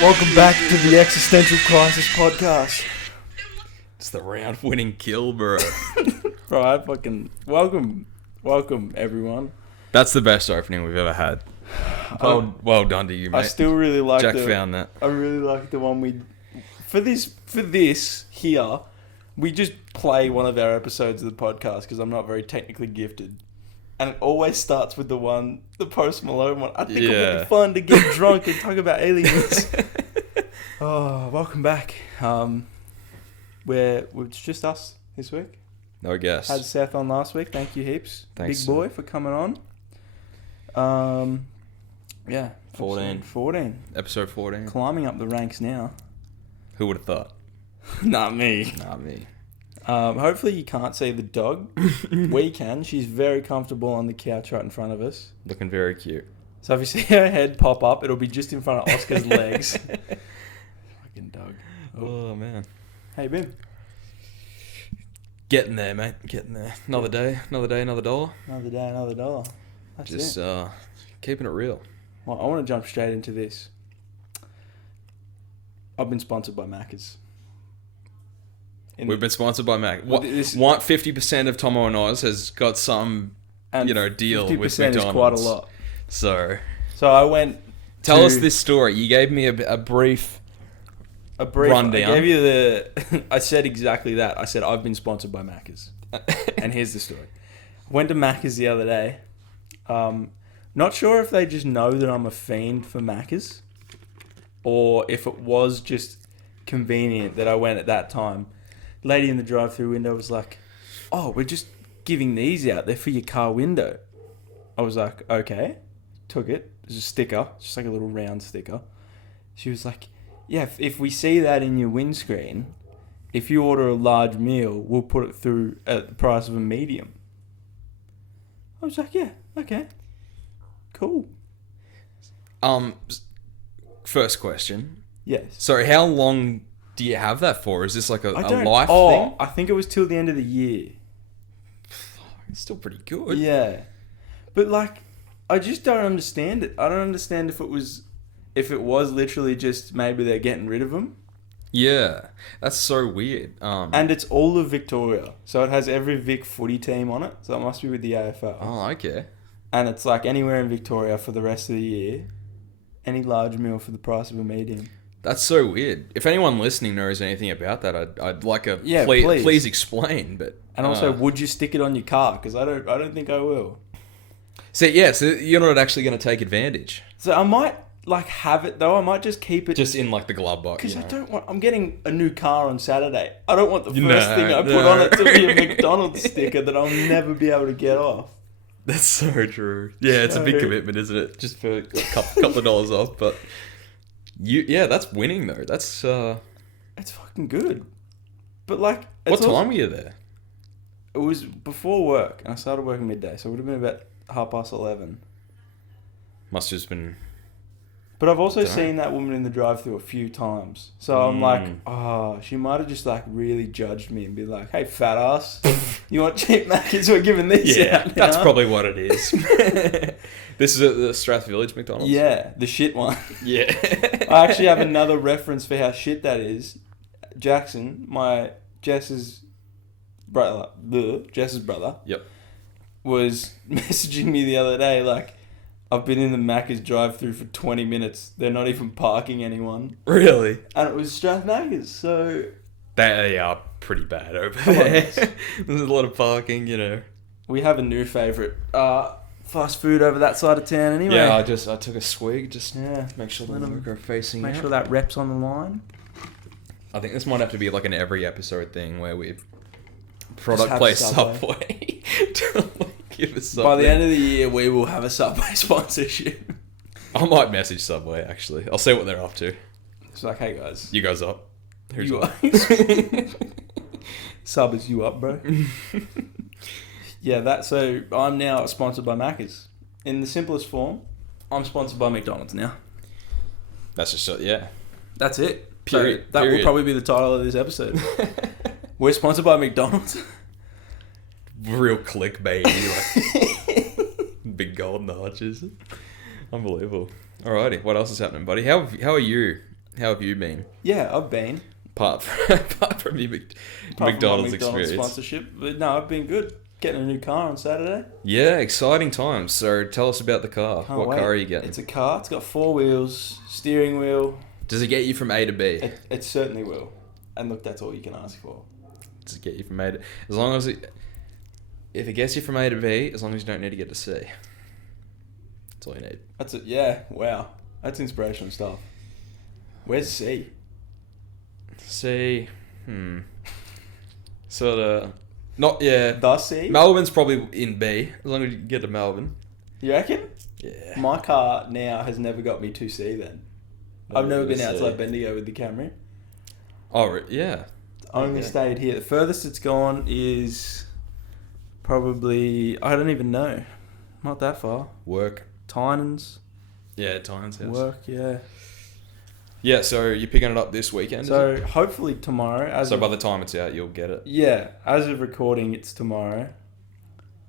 Welcome back to the Existential Crisis Podcast. It's the round-winning kill, bro. Right, welcome everyone. That's the best opening we've ever had. Well done to you, mate. I still really like Jack found that. I really like the one we for this here. We just play one of our episodes of the podcast because I'm not very technically gifted. And it always starts with the Post Malone one. I think it would be fun to get drunk and talk about aliens. Oh, welcome back. It's just us this week. No guess. Had Seth on last week. Thank you heaps. Thanks, Big boy, for coming on. Yeah. 14. Episode 14. Climbing up the ranks now. Who would have thought? Not me. Hopefully you can't see the dog. We can. She's very comfortable on the couch right in front of us. Looking very cute. So if you see her head pop up, it'll be just in front of Oscar's legs. Fucking dog. Oh, man. How you been? Getting there, mate. Getting there. Another day, another dollar. Another day, another dollar. That's just it. Keeping it real. Well, I want to jump straight into this. I've been sponsored by Macca's. We've been sponsored by Mac. Well, 50% of Thommo and Oz has got some, deal with McDonald's. 50% is quite a lot. So I went. Tell us this story. You gave me a brief rundown. I gave you I said exactly that. I said I've been sponsored by Macca's, and here's the story. I went to Macca's the other day. Not sure if they just know that I'm a fiend for Macca's, or if it was just convenient that I went at that time. Lady in the drive-through window was like, "Oh, we're just giving these out. They're for your car window." I was like, "Okay." Took it. It was a sticker, just like a little round sticker. She was like, "Yeah, if we see that in your windscreen, if you order a large meal, we'll put it through at the price of a medium." I was like, "Yeah, okay, cool." First question. Yes. Sorry, how long do you have that for? Is this like a life thing? Oh, I think it was till the end of the year. It's still pretty good. Yeah. But like, I just don't understand it. I don't understand if it was literally just maybe they're getting rid of them. Yeah. That's so weird. And it's all of Victoria. So it has every Vic footy team on it. So it must be with the AFL. Oh, okay. And it's like anywhere in Victoria for the rest of the year. Any large meal for the price of a medium. That's so weird. If anyone listening knows anything about that, I'd like please explain. But and also, would you stick it on your car? Because I don't think I will. So you're not actually going to take advantage. So I might have it though. I might just keep it just in like the glove box. Because I don't want. I'm getting a new car on Saturday. I don't want the first thing I put on it to be a McDonald's sticker that I'll never be able to get off. That's so true. Yeah, it's a big commitment, isn't it? Just for a couple of dollars off, but. That's winning though. That's it's fucking good. But like, what time were you there? It was before work, and I started working midday, so it would have been about 11:30. Must have just been. But I've also seen that woman in the drive-thru a few times, so I'm like, she might have just like really judged me and be like, "Hey, fat ass, you want cheap Macca's? We're giving these out now." That's probably what it is. This is at the Strath Village McDonald's? Yeah, the shit one. Yeah. I actually have another reference for how shit that is. Jackson, Jess's brother, Yep. was messaging me the other day like, "I've been in the Macca's drive-thru for 20 minutes. They're not even parking anyone." Really? And it was Strath Macca's, so... They are pretty bad over there. There's a lot of parking, We have a new favourite. Fast food over that side of town anyway. Yeah, I took a swig, make sure the logo facing Make sure that rep's on the line. I think this might have to be like an every episode thing where we product place Subway to give us something. By the end of the year, we will have a Subway sponsorship. I might message Subway, actually. I'll see what they're up to. It's like, "Hey guys. You guys up? Who's you up? Sub is you up, bro?" Yeah, so I'm now sponsored by Macca's. In the simplest form, I'm sponsored by McDonald's now. That's just, That's it. Period. So that will probably be the title of this episode. We're sponsored by McDonald's. Real clickbait, like big golden arches. Unbelievable. Alrighty, what else is happening, buddy? How are you? How have you been? Yeah, I've been. Apart from your McDonald's experience. Sponsorship. But no, I've been good. Getting a new car on Saturday. Yeah, exciting times. So tell us about the car. Can't what wait. car are you getting? It's a car. It's got 4 wheels, steering wheel. Does it get you from A to B? It certainly will. And look, that's all you can ask for. Does it get you from A to... As long as it... If it gets you from A to B, as long as you don't need to get to C. That's all you need. That's it. Yeah, wow. That's inspirational stuff. Where's C? C... Sort of... Not, yeah. The C? Melbourne's probably in B, as long as you get to Melbourne. You reckon? Yeah. My car now has never got me to C then. I've never been outside Bendigo with the Camry. Oh, yeah. Only stayed here. The furthest it's gone is probably... I don't even know. Not that far. Work. Tynan's. Yeah, Tynan's house. Work, yeah. Yeah, so you're picking it up this weekend? So hopefully tomorrow. So by the time it's out, you'll get it? Yeah. As of recording, it's tomorrow.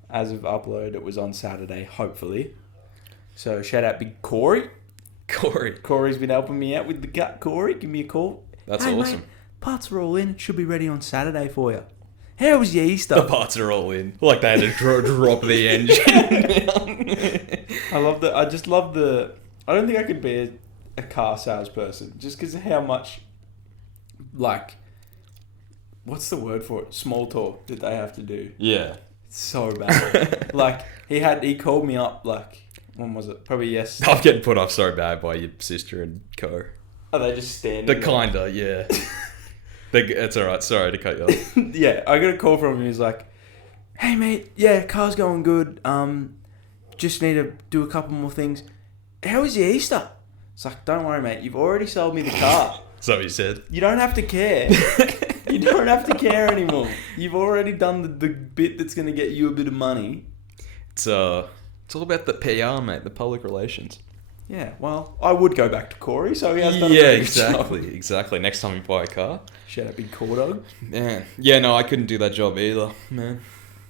As of upload, it was on Saturday, hopefully. So shout out Big Corey. Corey's been helping me out with the gut. Corey, give me a call. That's awesome. Mate, parts are all in. It should be ready on Saturday for you. How was your Easter? The parts are all in. Like they had to drop the engine. I just love the... I don't think I could be a car salesperson just because of how much, like, what's the word for it? Small talk that they have to do. Yeah. It's so bad. Like, he called me up, like, when was it? Probably yes. I'm getting put off so bad by your sister and co. Are they just standing The there? kinda, yeah. It's alright, sorry to cut you off. Yeah, I got a call from him. He's like, hey mate, yeah, car's going good. Just need to do a couple more things. How was your Easter? It's like, don't worry mate, you've already sold me the car. So he said. You don't have to care. You don't have to care anymore. You've already done the bit that's going to get you a bit of money. It's all about the PR, mate, the public relations. Yeah, well, I would go back to Corey, so he has done a Yeah, very good exactly, job. exactly. Next time you buy a car. Shout out Big Core Dog. Man. Yeah, no, I couldn't do that job either, man.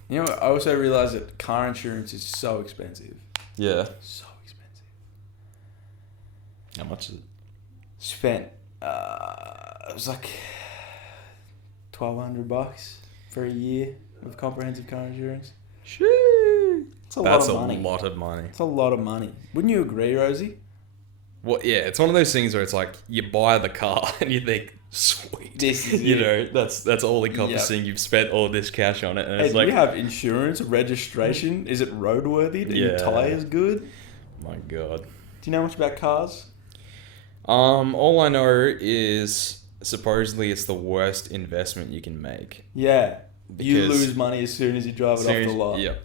You know what? I also realised that car insurance is so expensive. Yeah. So expensive. How much is it? Spent, it was like $1,200 for a year of comprehensive car insurance. Shoo. It's a That's lot of money. a lot of money. It's a lot of money. Wouldn't you agree, Rosie? Well, yeah, it's one of those things where it's like you buy the car and you think, sweet, This is you it. know, that's all encompassing. Yep. You've spent all this cash on it, and it's do like, you have insurance, registration? Is it roadworthy? Are your tires good? My God. Do you know much about cars? All I know is supposedly it's the worst investment you can make. Yeah, you Because lose money as soon as you drive it off the lot. Yeah.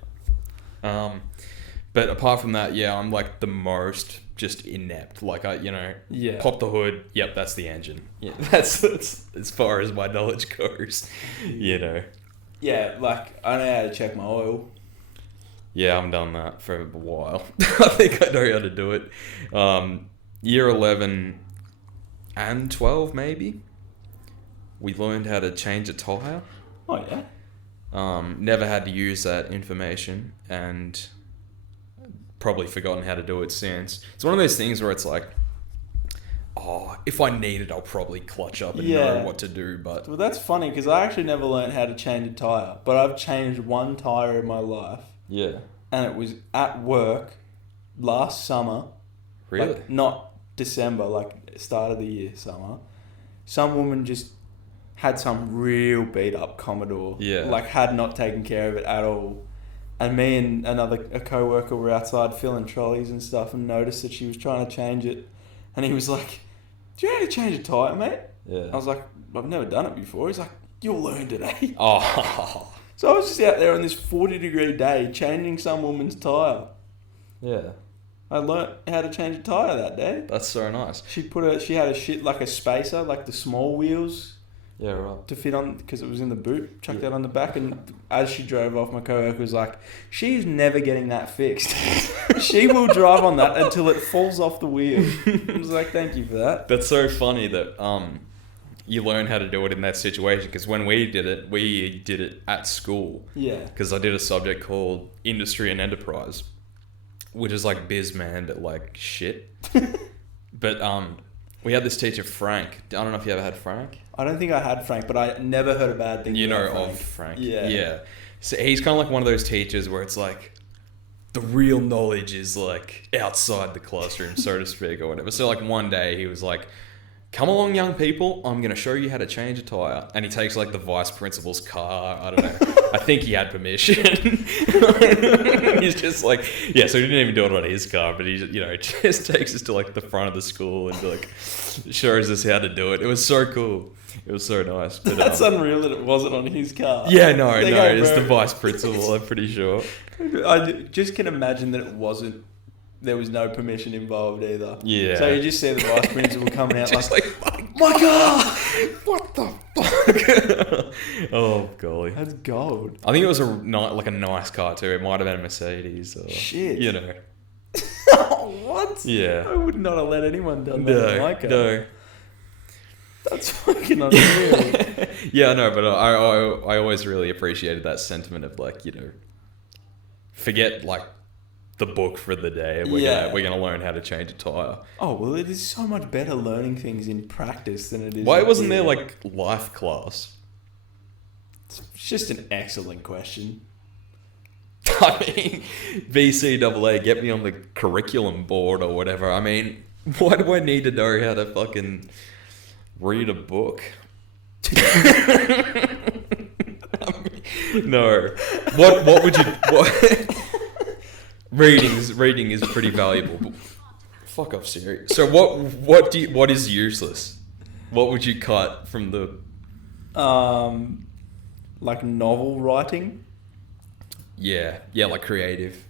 But apart from that, yeah, I'm like the most just inept. Like pop the hood. Yep, that's the engine. Yeah, that's as far as my knowledge goes. You know. Yeah, like I know how to check my oil. Yeah, I haven't done that for a while. I think I know how to do it. Year 11 and 12 maybe. We learned how to change a tire. Oh yeah. Never had to use that information and probably forgotten how to do it since. It's one of those things where it's like, oh, if I need it, I'll probably clutch up and know what to do. But well, that's funny because I actually never learned how to change a tire, but I've changed one tire in my life. Yeah. And it was at work last summer. Really? Like, not December, like start of the year summer. Some woman just had some real beat up Commodore. Yeah. Like had not taken care of it at all. And me and a co-worker were outside filling trolleys and stuff and noticed that she was trying to change it. And he was like, do you know how to change a tyre, mate? Yeah. I was like, I've never done it before. He's like, you'll learn today. Oh. So I was just out there on this 40-degree day changing some woman's tyre. Yeah. I learnt how to change a tyre that day. That's so nice. She had a shit like a spacer, like the small wheels. Yeah, right. To fit on, because it was in the boot, chucked that on the back, and as she drove off, my co-worker was like, she's never getting that fixed. She will drive on that until it falls off the wheel. I was like, thank you for that. That's so funny that you learn how to do it in that situation, because when we did it at school. Yeah. Because I did a subject called Industry and Enterprise, which is like Bizman, but like shit. But we had this teacher, Frank. I don't know if you ever had Frank. I don't think I had Frank, but I never heard a bad thing. You know about of Frank. Yeah. Yeah. So he's kind of like one of those teachers where it's like, the real knowledge is like outside the classroom, so to speak, or whatever. So like one day he was like, come along, young people, I'm going to show you how to change a tyre. And he takes like the vice principal's car. I don't know. I think he had permission. He's just like, yeah, so he didn't even do it on his car, but he, you know, just takes us to like the front of the school and like shows us how to do it. It was so cool. It was so nice. But, That's unreal that it wasn't on his car. Yeah, no, it's the vice principal, I'm pretty sure. I just can imagine that it wasn't. There was no permission involved either. Yeah. So you just see the vice principal coming out just like, my car! What the fuck? Oh, golly. that's gold. I think it was a nice car too. It might have been a Mercedes. Or, Shit. You know. What? Yeah. I would not have let anyone done that in my car. No. That's fucking unreal. Yeah, no, but I always really appreciated that sentiment of like, you know, forget like the book for the day. We're gonna learn how to change a tire. Oh well, it is so much better learning things in practice than it is. Why in wasn't there theory. like life class? It's just an excellent question. I mean, VCAA, get me on the curriculum board or whatever. I mean, why do I need to know how to fucking read a book? No. What would you... Reading is pretty valuable. But fuck off, Siri. So what is useless? What would you cut from the... Like novel writing? Yeah, like creative.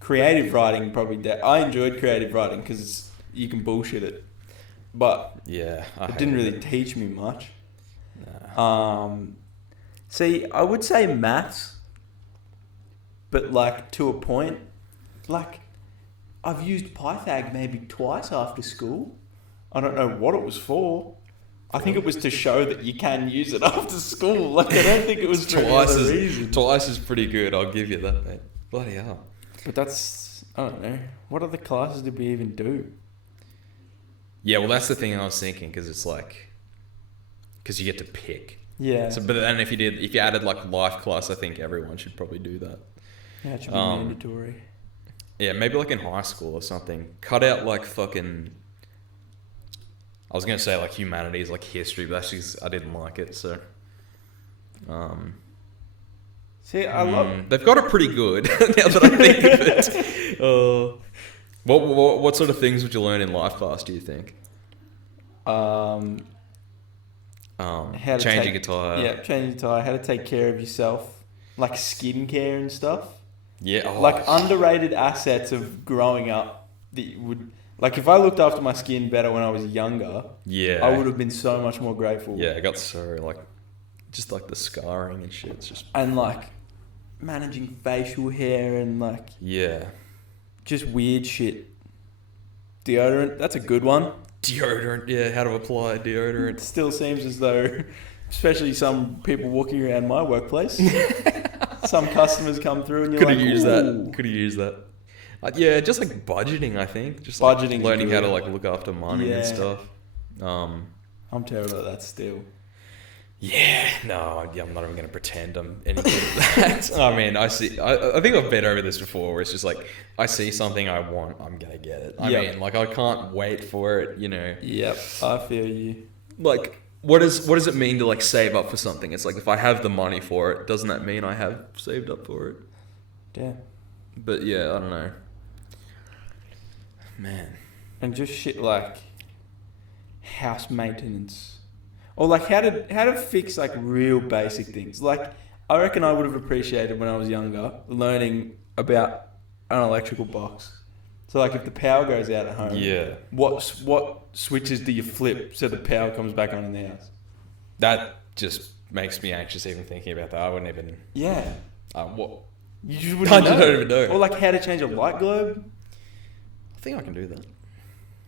Creative writing probably... I enjoyed creative writing because you can bullshit it. But Yeah. it didn't really teach me much. See, I would say maths, but like to a point. Like, I've used Pythag maybe twice after school. I don't know what it was for. I think it was to show that you can use it after school. Like, I don't think it was for any other reason. Twice is pretty good. I'll give you that, mate. Bloody hell. But that's, I don't know. What other classes did we even do? Yeah, well, that's the thing I was thinking, because it's like, because you get to pick. Yeah. So, but then if you added like life class, I think everyone should probably do that. Yeah, it should be mandatory. Yeah, maybe like in high school or something. Cut out like fucking... I was going to say like humanities, like history, but actually I didn't like it, so... See, I love... They've got it pretty good, now that I think of it. What sort of things would you learn in life class, do you think? Changing a tyre. Yeah, changing a tyre. How to take care of yourself. Like skincare and stuff. Yeah. Oh. Like underrated assets of growing up that you would... Like if I looked after my skin better when I was younger, Yeah. I would have been so much more grateful. Yeah, I got so like... Just like the scarring and shit. It's just... And like managing facial hair and like... Yeah. Just weird shit. Deodorant, that's a good one. Deodorant, yeah, how to apply deodorant. It still seems as though, especially some people walking around my workplace, some customers come through and you're Could like, have used "Ooh." that. Could have used that. Yeah, just like budgeting, I think. Just Budgeting, like learning how to good. like look after money and Yeah. stuff. I'm terrible at that still. Yeah, no, I'm not even going to pretend I'm any good at that. I mean, I think I've been over this before where it's just like, I see something I want, I'm going to get it. I Yep. mean, like, I can't wait for it, you know. Yep, I feel you. Like, what does it mean to, like, save up for something? It's like, if I have the money for it, doesn't that mean I have saved up for it? Damn. But, yeah, I don't know. Man. And just shit like house maintenance. Or like how to fix like real basic things. Like I reckon I would have appreciated when I was younger learning about an electrical box. So like if the power goes out at home, Yeah. what switches do you flip so the power comes back on in the house? That just makes me anxious even thinking about that. I wouldn't even... Yeah. What? You just I wouldn't know. don't even know. Or like how to change a light globe. I think I can do that.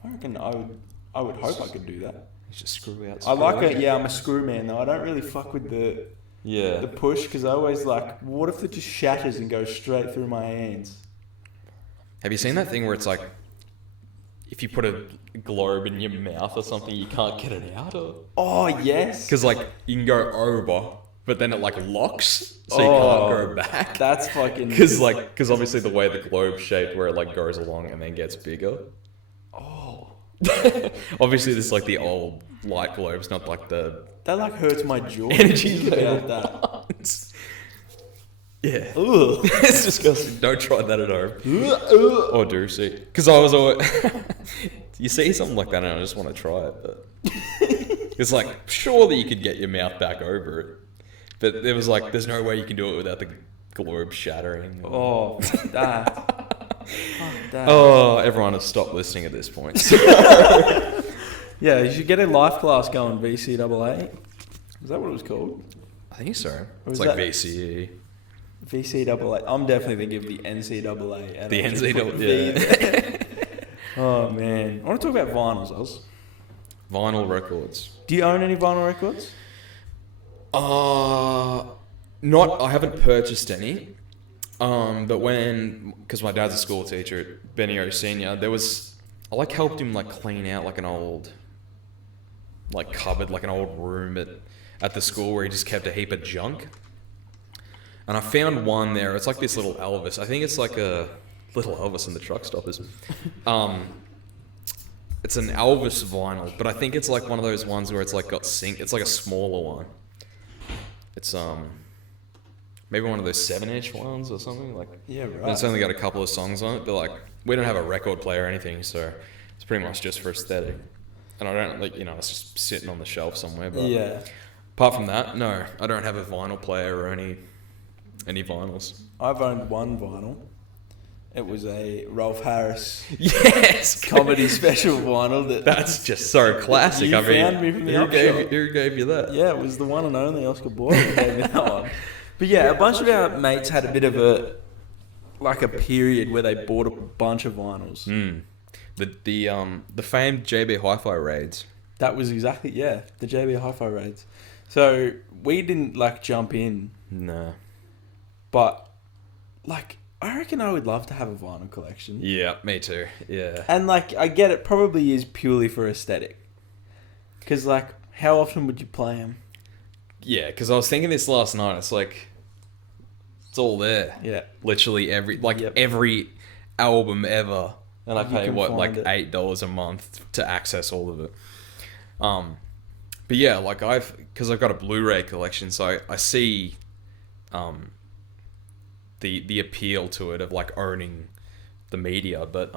I reckon I would hope I could do that. It's just screw out. I like it. Yeah, I'm a screw man though. I don't really fuck with the Yeah. push because I always like, what if it just shatters and goes straight through my hands? Have you seen that thing where it's like, if you put a globe in your mouth or something, you can't get it out? Oh, yes. Because like you can go over, but then it like locks, so you can't go back. That's fucking... Because obviously the way the globe's shaped, where it like goes along and then gets bigger. Oh. Obviously, this is like the old light globes, not like the That like hurts my jaw. energy about that. Yeah. Ugh. It's disgusting. Don't try that at home. Or do, see. Because I was always... you see something like that and I just want to try it. But it's like, surely you could get your mouth back over it. But it was like, there's no way you can do it without the globe shattering. Oh, that. Oh, everyone has stopped listening at this point. Yeah, you should get a life class going, VCAA. Is that what it was called? I think so. Was It's like that- VCE. VCAA. I'm definitely thinking of the NCAA. And The I just put NCAA, V yeah. there. Oh, man. I want to talk about vinyls, Oz. Vinyl records. Do you own any vinyl records? Not. I haven't purchased any. But because my dad's a school teacher at Benio Senior, I like helped him like clean out like an old, like cupboard, like an old room at the school where he just kept a heap of junk. And I found one there. It's like this little Elvis. I think it's like a little Elvis in the truck stoppers. It's an Elvis vinyl, but I think it's like one of those ones where it's like got sync. It's like a smaller one. It's maybe one of those 7-inch ones or something like. Yeah, right. But it's only got a couple of songs on it, but like we don't have a record player or anything, so it's pretty much just for aesthetic. And I don't it's just sitting on the shelf somewhere. But Yeah. apart from that, no, I don't have a vinyl player or any vinyls. I've owned one vinyl. It was a Rolf Harris Yes, comedy special vinyl. That's just so classic. You I mean, found me from the op shop. who gave you that? Yeah, it was the one and only Oscar Boyle who gave me that one. But yeah, a bunch of our mates had a bit of a period where they bought a bunch of vinyls. Mm. The famed JB Hi-Fi raids. That was exactly, the JB Hi-Fi raids. So we didn't like jump in, No. but like I reckon I would love to have a vinyl collection. Yeah, me too. Yeah. And like I get it probably is purely for aesthetic. Because like how often would you play them? Yeah, because I was thinking this last night. It's like, it's all there. Yeah. Literally every album ever. And I You pay can like find it. $8 a month to access all of it. But yeah, like because I've got a Blu-ray collection, so I see the appeal to it of like owning the media, but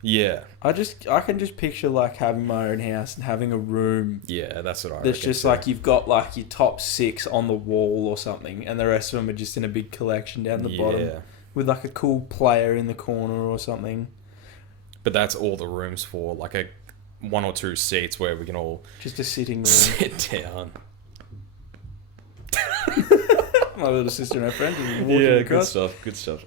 yeah. I can just picture like having my own house and having a room Yeah, that's what I that's reckon just too. like you've got like your top 6 on the wall or something, and the rest of them are just in a big collection down the bottom with like a cool player in the corner or something. But that's all the rooms for, like a 1 or 2 seats where we can all Just a sitting room. sit down. My little sister and her friend. Good stuff.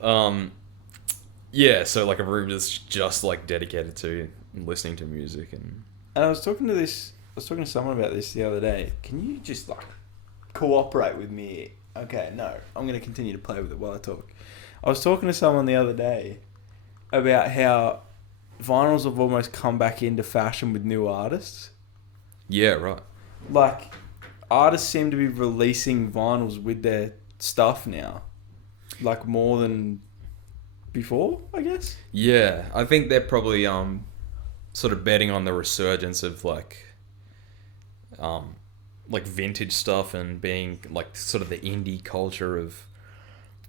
Yeah, so like a room that's just like dedicated to listening to music and And I was talking to someone about this the other day. Can you just like cooperate with me? Okay, no, I'm going to continue to play with it while I talk. I was talking to someone the other day about how vinyls have almost come back into fashion with new artists. yeah, right. Like, artists seem to be releasing vinyls with their stuff now. Like, more than before, I guess? Yeah, I think they're probably sort of betting on the resurgence of like vintage stuff and being like sort of the indie culture of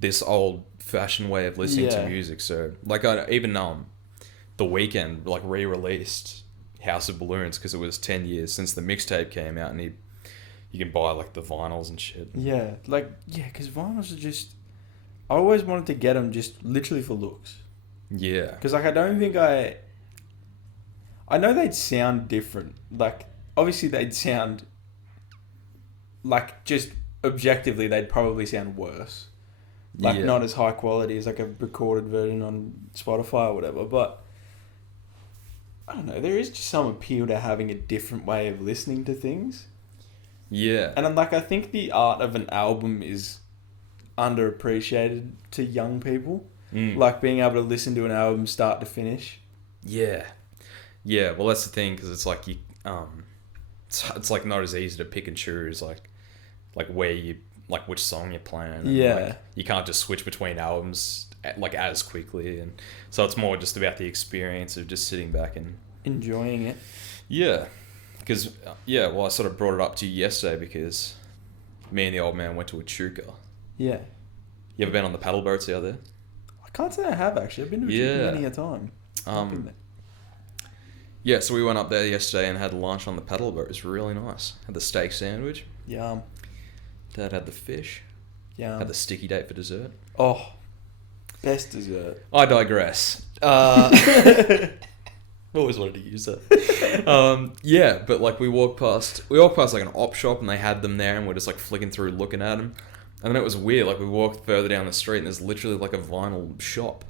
this old fashioned way of listening to music. So like even The Weeknd like re-released House of Balloons because it was 10 years since the mixtape came out, and you can buy like the vinyls and shit. Yeah, because vinyls are just... I always wanted to get them just literally for looks. Yeah. Because, like, I don't think I know they'd sound different. Like, obviously they'd sound... Like, just objectively, they'd probably sound worse. Like, not as high quality as, like, a recorded version on Spotify or whatever. But, I don't know, there is just some appeal to having a different way of listening to things. Yeah. And, like, I think the art of an album is underappreciated to young people. Like being able to listen to an album start to finish. Yeah. Yeah, well, that's the thing, because it's like you, it's like not as easy to pick and choose, like where you, like which song you're playing. And Yeah. like, you can't just switch between albums like as quickly, and so it's more just about the experience of just sitting back and enjoying it. Yeah, because well, I sort of brought it up to you yesterday because me and the old man went to a chuka. Yeah. You ever been on the paddle boats out there? I can't say I have actually. I've been to a chuka many a time. Yeah, so we went up there yesterday and had lunch on the paddle boat. It was really nice. Had the steak sandwich. Yum. Dad had the fish. Yum. Had the sticky date for dessert. Oh, best dessert. I digress. Always wanted to use that. Yeah, but like we walked past like an op shop and they had them there and we're just like flicking through looking at them. And then it was weird. Like we walked further down the street and there's literally like a vinyl shop.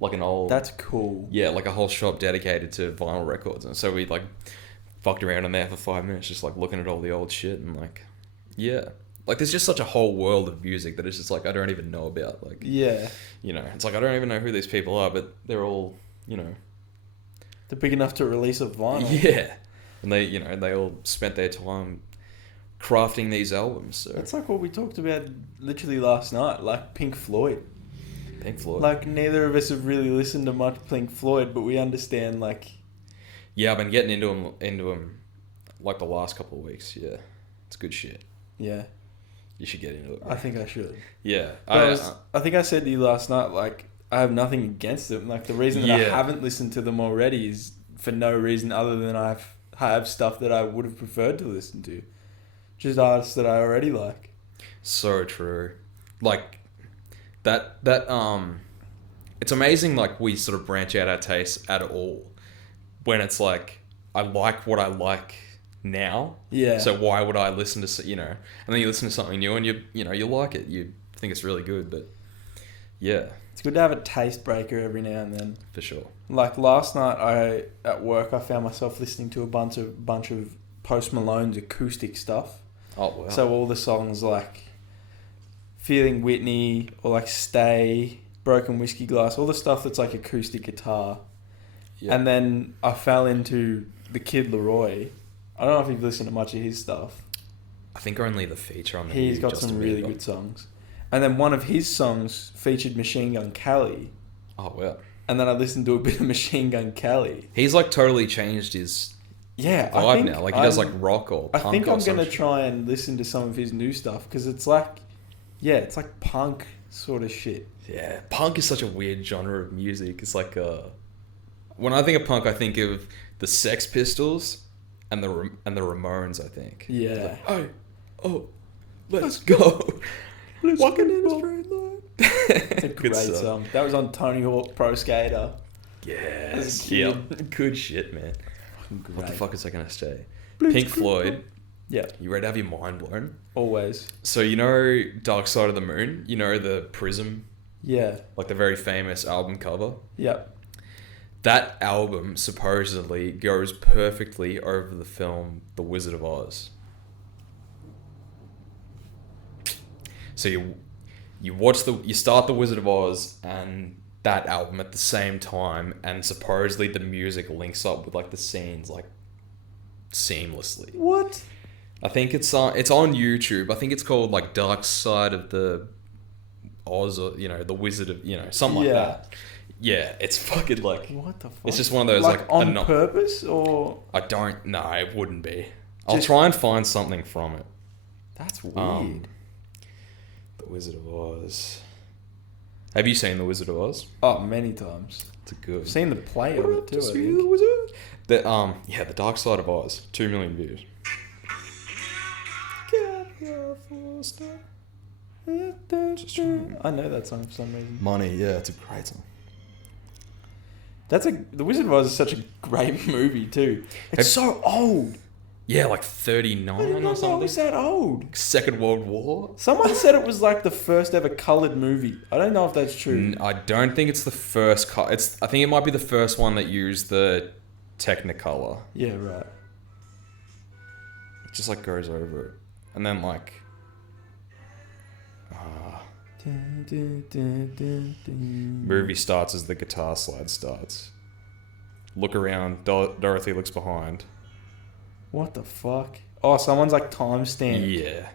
Like an old... That's cool. Yeah, like a whole shop dedicated to vinyl records. And so we like fucked around in there for 5 minutes just like looking at all the old shit and like... Yeah. Like there's just such a whole world of music that it's just like I don't even know about. Like, yeah. You know, it's like I don't even know who these people are, but they're all, you know... They're big enough to release a vinyl. Yeah. And they, you know, they all spent their time crafting these albums. So. That's like what we talked about literally last night, like Pink Floyd. Pink Floyd. Like neither of us have really listened to much Pink Floyd, but we understand like... Yeah, I've been getting into them like the last couple of weeks. Yeah. It's good shit. Yeah. You should get into it. I think I should. Yeah. I think I said to you last night, like, I have nothing against them. Like, the reason that I haven't listened to them already is for no reason other than I have stuff that I would have preferred to listen to. Just artists that I already like. So true. Like, that it's amazing, like, we sort of branch out our tastes at all. When it's like, I like what I like now. Yeah. So why would I listen to, you know, and then you listen to something new and you like it. You think it's really good, but yeah. It's good to have a taste breaker every now and then. For sure. Like last night, at work, I found myself listening to a bunch of Post Malone's acoustic stuff. Oh, wow. So all the songs like Feeling Whitney or like Stay, Broken Whiskey Glass, all the stuff that's like acoustic guitar. Yeah. And then I fell into The Kid Laroi. I don't know if you've listened to much of his stuff. I think only the feature on the He's got some really good songs. And then one of his songs featured Machine Gun Kelly. Oh, wow. And then I listened to a bit of Machine Gun Kelly. He's like totally changed his vibe now. Like he does like rock or punk. I think I'm going to try and listen to some of his new stuff because it's like, it's like punk sort of shit. Yeah, punk is such a weird genre of music. It's like, when I think of punk, I think of the Sex Pistols and the Ramones, I think. Yeah. Like, let's go. Walking in a straight line. It's a great song. That was on Tony Hawk Pro Skater. Yes. Yeah. Good shit, man. Great. What the fuck is I going to say? Pink Floyd. Yeah. You ready to have your mind blown? Always. So you know Dark Side of the Moon? You know the Prism? Yeah. Like the very famous album cover? Yep. That album supposedly goes perfectly over the film The Wizard of Oz. So you start The Wizard of Oz and that album at the same time, and supposedly the music links up with like the scenes like seamlessly. What? I think it's on YouTube. I think it's called like Dark Side of the Oz, or The Wizard of something like that. Yeah, it's fucking like, what the fuck? It's just one of those like on purpose or I don't know. It wouldn't be. I'll try and find something from it. That's weird. The Wizard of Oz. Have you seen The Wizard of Oz? Oh, many times. It's a good. I've seen the play of it too, I think. The Dark Side of Oz, 2 million views. I know that song for some reason. Money, yeah, it's a great song. The Wizard of Oz is such a great movie too. It's so old. Yeah, like 39 or something. How is that old? Second World War. Someone said it was like the first ever coloured movie. I don't know if that's true. I don't think it's the first. I think it might be the first one that used the Technicolor. Yeah, right. It just like goes over it, and then like, Movie starts as the guitar slide starts. Look around. Dorothy looks behind. What the fuck? Oh, someone's like timestamped. Yeah.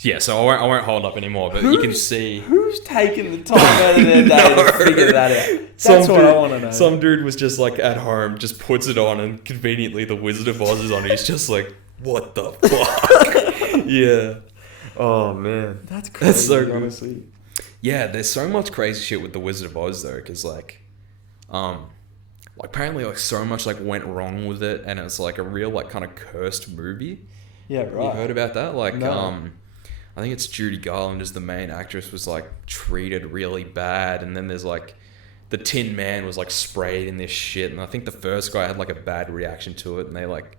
Yeah, so I won't hold up anymore, but you can see... Who's taking the time out of their day to figure that out? That's what I want to know. Some dude was just like at home, just puts it on, and conveniently the Wizard of Oz is on. He's just like, what the fuck? Yeah. Oh, man. That's crazy, That's so good. honestly. Yeah, there's so much crazy shit with the Wizard of Oz, though, because, like, apparently, like, so much, like, went wrong with it, and it's, like, a real, like, kind of cursed movie. Yeah, right. You heard about that? Like, No. I think it's Judy Garland as the main actress was like treated really bad, and then there's like the Tin Man was like sprayed in this shit, and I think the first guy had like a bad reaction to it, and they like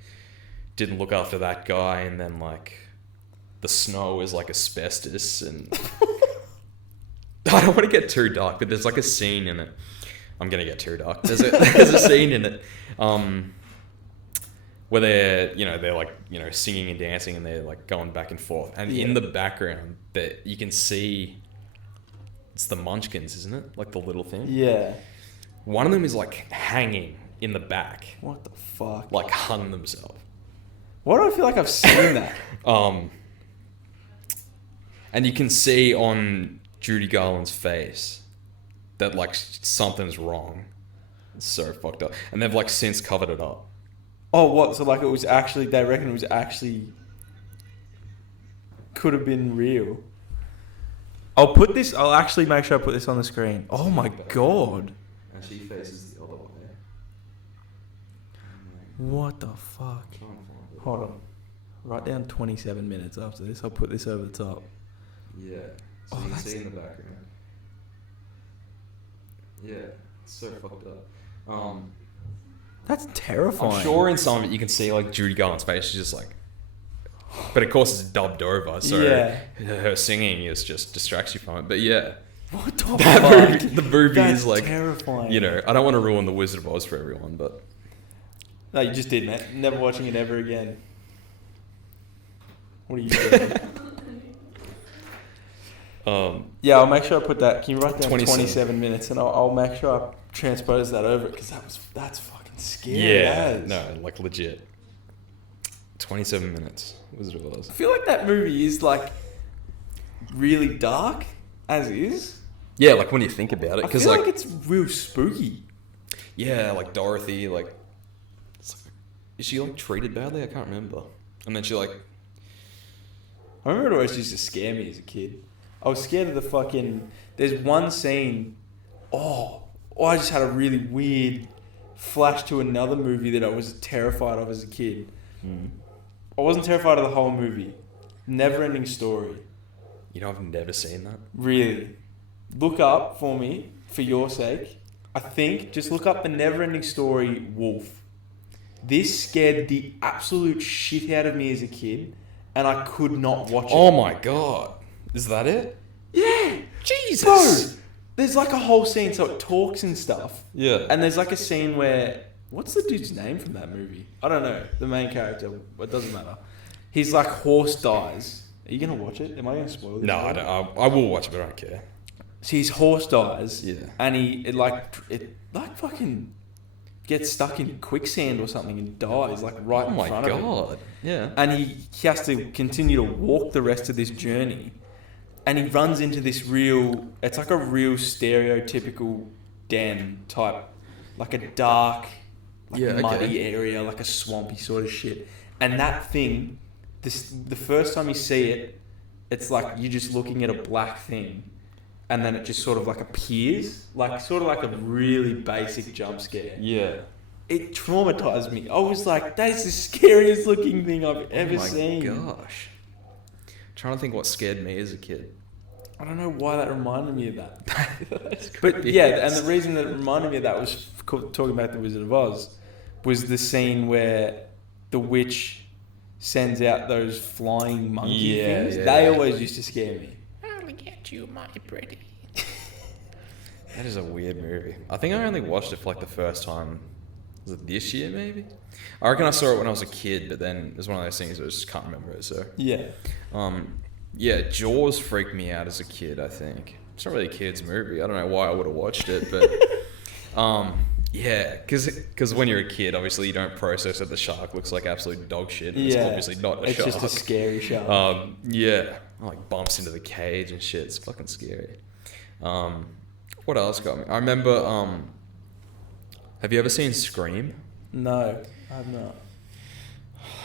didn't look after that guy, and then like the snow is like asbestos, and I don't want to get too dark, but there's like a scene in it. I'm gonna get too dark. There's a scene in it. Where they're like, singing and dancing, and they're like going back and forth. And in the background that you can see, it's the Munchkins, isn't it? Like the little thing. Yeah. One of them is like hanging in the back. What the fuck? Like hung themselves. Why do I feel like I've seen that? And you can see on Judy Garland's face that like something's wrong. It's so fucked up. And they've like since covered it up. Oh, what? So, like, it was actually... They reckon it was actually... Could have been real. I'll actually make sure I put this on the screen. Oh, my God. And she faces the other way. What the fuck? Hold on. Write down 27 minutes after this. I'll put this over the top. Yeah. So you can see in the background. Yeah. It's so fucked up. That's terrifying. I'm sure in some of it you can see like Judy Garland's face. She's just like, but of course it's dubbed over, so her singing is just distracts you from it. But yeah, what the fuck? The movie That's is like terrifying. I don't want to ruin the Wizard of Oz for everyone, but no, you just didn't. Never watching it ever again. What are you doing? Yeah, I'll make sure I put that. Can you write down 27 minutes, and I'll make sure I transpose that over it, because that's fucking scary. Yeah, no, like legit. 27 minutes. Wizard of Oz. I feel like that movie is like really dark as is. Yeah, like when you think about it, I feel like it's real spooky. Yeah, like Dorothy, like is she like treated badly? I can't remember. And then she like. I remember it always used to scare me as a kid. I was scared of the fucking... There's one scene... I just had a really weird flash to another movie that I was terrified of as a kid. I wasn't terrified of the whole movie. Never-ending Story. I've never seen that. Really. Look up for me, for your sake. I think, just look up the Never-ending Story Wolf. This scared the absolute shit out of me as a kid, and I could not watch it. Oh my god. Is that it? Yeah. Jesus. Bro, there's like a whole scene, so it talks and stuff. Yeah. And there's like a scene where... What's the dude's name from that movie? I don't know. The main character. It doesn't matter. His like horse dies. Are you going to watch it? Am I going to spoil this? No, I don't. I will watch it, but I don't care. So his horse dies. Yeah. And it fucking gets stuck in quicksand or something and dies like right in front of him. Oh my god. Yeah. And he has to continue to walk the rest of this journey. And he runs into this real... It's like a real stereotypical den type. Like a dark, muddy area, like a swampy sort of shit. And that thing, the first time you see it, it's like you're just looking at a black thing. And then it just sort of like appears. Like sort of like a really basic jump scare. Yeah. It traumatized me. I was like, that is the scariest looking thing I've ever seen. Oh my gosh. Trying to think what scared me as a kid. I don't know why that reminded me of that. But yeah, and the reason that it reminded me of that was talking about the Wizard of Oz, was the scene where the witch sends out those flying monkey things. Yeah. They always used to scare me. I'll get you, my pretty. That is a weird movie. I think I only watched it for like the first time. Was it this year maybe? I reckon I saw it when I was a kid, but then it was one of those things where I just can't remember it. So Yeah. Yeah, Jaws freaked me out as a kid, I think. It's not really a kid's movie. I don't know why I would have watched it, but yeah, because when you're a kid, obviously you don't process that the shark looks like absolute dog shit. And It's obviously not a shark. It's just a scary shark. Yeah, like bumps into the cage and shit. It's fucking scary. What else got me? I remember. Have you ever seen Scream? No, I have not.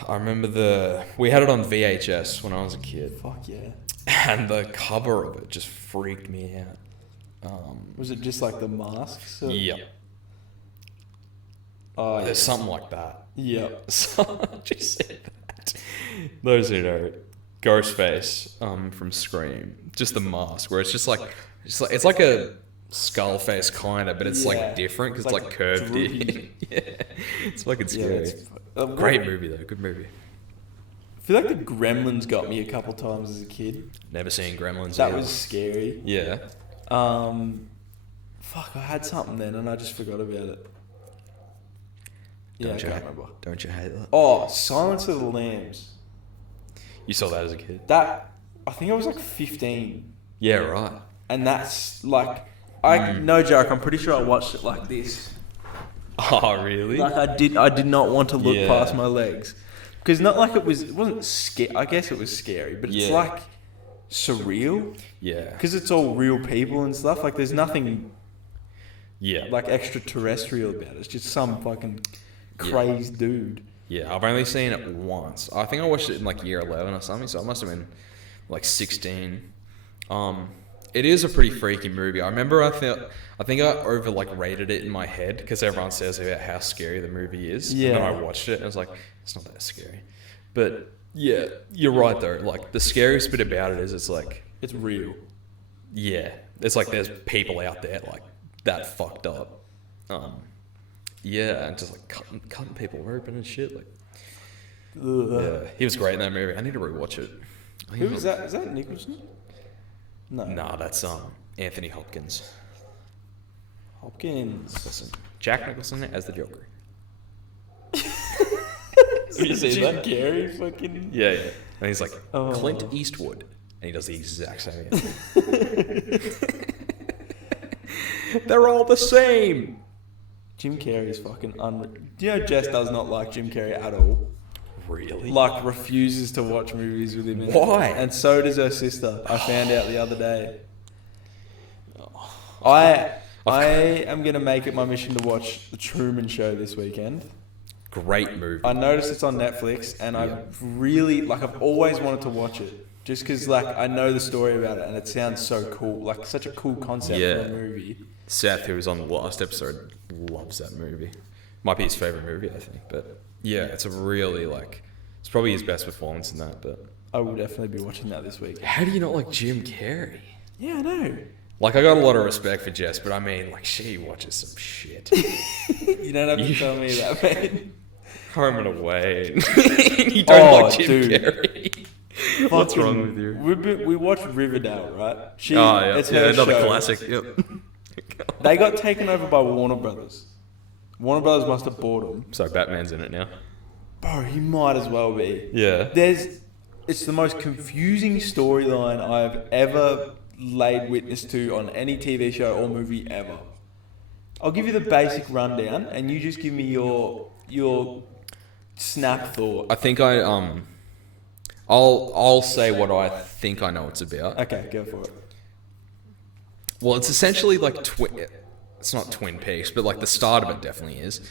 I remember we had it on VHS when I was a kid. Fuck yeah. And the cover of it just freaked me out. Was it just like the masks? Or? Yep. Oh, yeah. There's something like that. Yep. Just said that. Those who know, Ghostface from Scream, just the mask, where it's just like it's like a skull face kind of, but it's like different because it's like curved. Yeah, it's fucking scary. Great movie though, good movie. I feel like the Gremlins got me a couple times as a kid. Never seen Gremlins. That was scary. Yeah. Fuck, I had something then and I just forgot about it. Yeah, I can't remember. Don't you hate that? Oh, Silence of the Lambs. You saw that as a kid? I think I was like 15. Yeah, right. And that's like, no joke, I'm pretty sure I watched it like this. Oh, really? Like I did not want to look past my legs. Because not like it wasn't scary. I guess it was scary, but it's like surreal. Yeah. Because it's all real people and stuff. Like there's nothing Yeah. like extraterrestrial about it. It's just some fucking crazed dude. Yeah, I've only seen it once. I think I watched it in like year 11 or something, so I must have been like 16. It is a pretty freaky movie. I remember I think I over like rated it in my head because everyone says about how scary the movie is. Yeah. And then I watched it and I was like, it's not that scary. But yeah, you're right though. Like the scariest bit about it is it's like It's real. yeah, it's like there's people out there like that fucked up. Yeah, and just like cutting people open and shit. Like, yeah, he was great in that movie. I need to rewatch it. Who is that? Is that Nicholson? No. Nah, that's Anthony Hopkins. Hopkins. Listen, Jack Nicholson as the Joker. You see that? Gary fucking. Yeah. And he's like Clint Eastwood, and he does the exact same. They're all the same. Jim Carrey's fucking unreal. Do you know Jess does not like Jim Carrey at all? Really? Like refuses to watch movies with him in it. Why? And so does her sister. I found out the other day. I am going to make it my mission to watch The Truman Show this weekend. Great movie. I noticed it's on Netflix and I've always wanted to watch it. Just because I know the story about it and it sounds so cool. Like such a cool concept for a movie. Seth, who was on the last episode, loves that movie. Might be his favourite movie, I think. But yeah, it's a really it's probably his best performance in that. But I will definitely be watching that this week. how do you not like Jim Carrey? Yeah, I know. Like, I got a lot of respect for Jess, but I mean, like, she watches some shit. You don't have to tell me that, man. Home and Away. You don't like Jim dude. Carrey. What's wrong with you? We watched Riverdale, right? It's her another show. classic. Yep. They got taken over by Warner Brothers. Warner Brothers must have bought them. So Batman's in it now. Bro, he might as well be. Yeah. It's the most confusing storyline I've ever laid witness to on any TV show or movie ever. I'll give you the basic rundown, and you just give me your snap thought. I think I'll say what I think I know it's about. Okay, go for it. Well, it's essentially like it's not Twin Peaks, but like the start of it definitely is.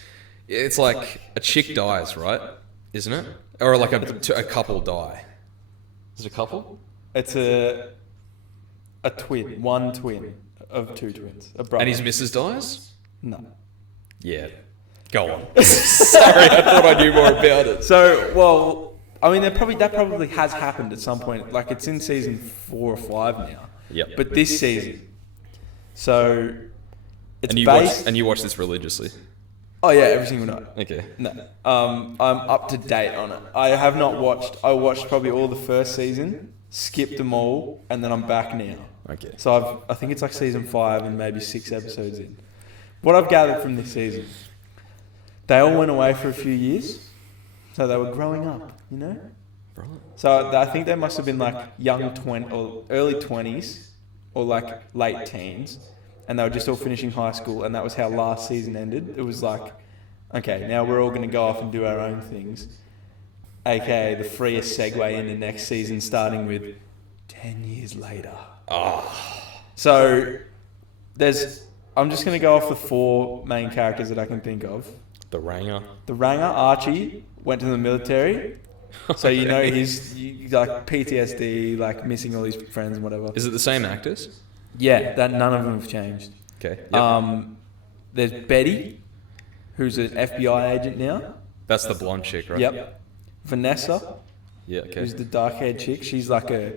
It's like a chick dies, right? Isn't it? Or like a couple die. Is it a couple? It's a twin, one twin of two twins, a brother. And his missus dies? No. Yeah. Go on. Sorry, I thought I knew more about it. So, well, I mean, that probably has happened at some point. Like, it's in season 4 or 5 now. Yep. But this season. So, it's And you based... watch, watch this religiously? Oh, yeah, every single night. Okay. No. I'm up to date on it. I have not watched... I watched probably all the first season, skipped them all, and then I'm back now. Okay. So, I think it's like season 5 and maybe 6 episodes in. What I've gathered from this season... They all went away for a few years, so they were growing up, you know? Right. So I think they must have been like young 20 or early 20s or like late teens, and they were just all finishing high school, and that was how last season ended. It was like, okay, now we're all going to go off and do our own things, aka the freest segue into next season, starting with 10 years later. So I'm just going to go off the 4 main characters that I can think of. The Ranger. The Ranger, Archie, went to the military. So you know he's like PTSD, like missing all his friends and whatever. Is it the same actors? Yeah, that none of them have changed. Okay. Yep. There's Betty, who's an FBI agent now. That's the blonde chick, right? Yep. Vanessa, Yeah. Okay. who's the dark-haired chick. She's like a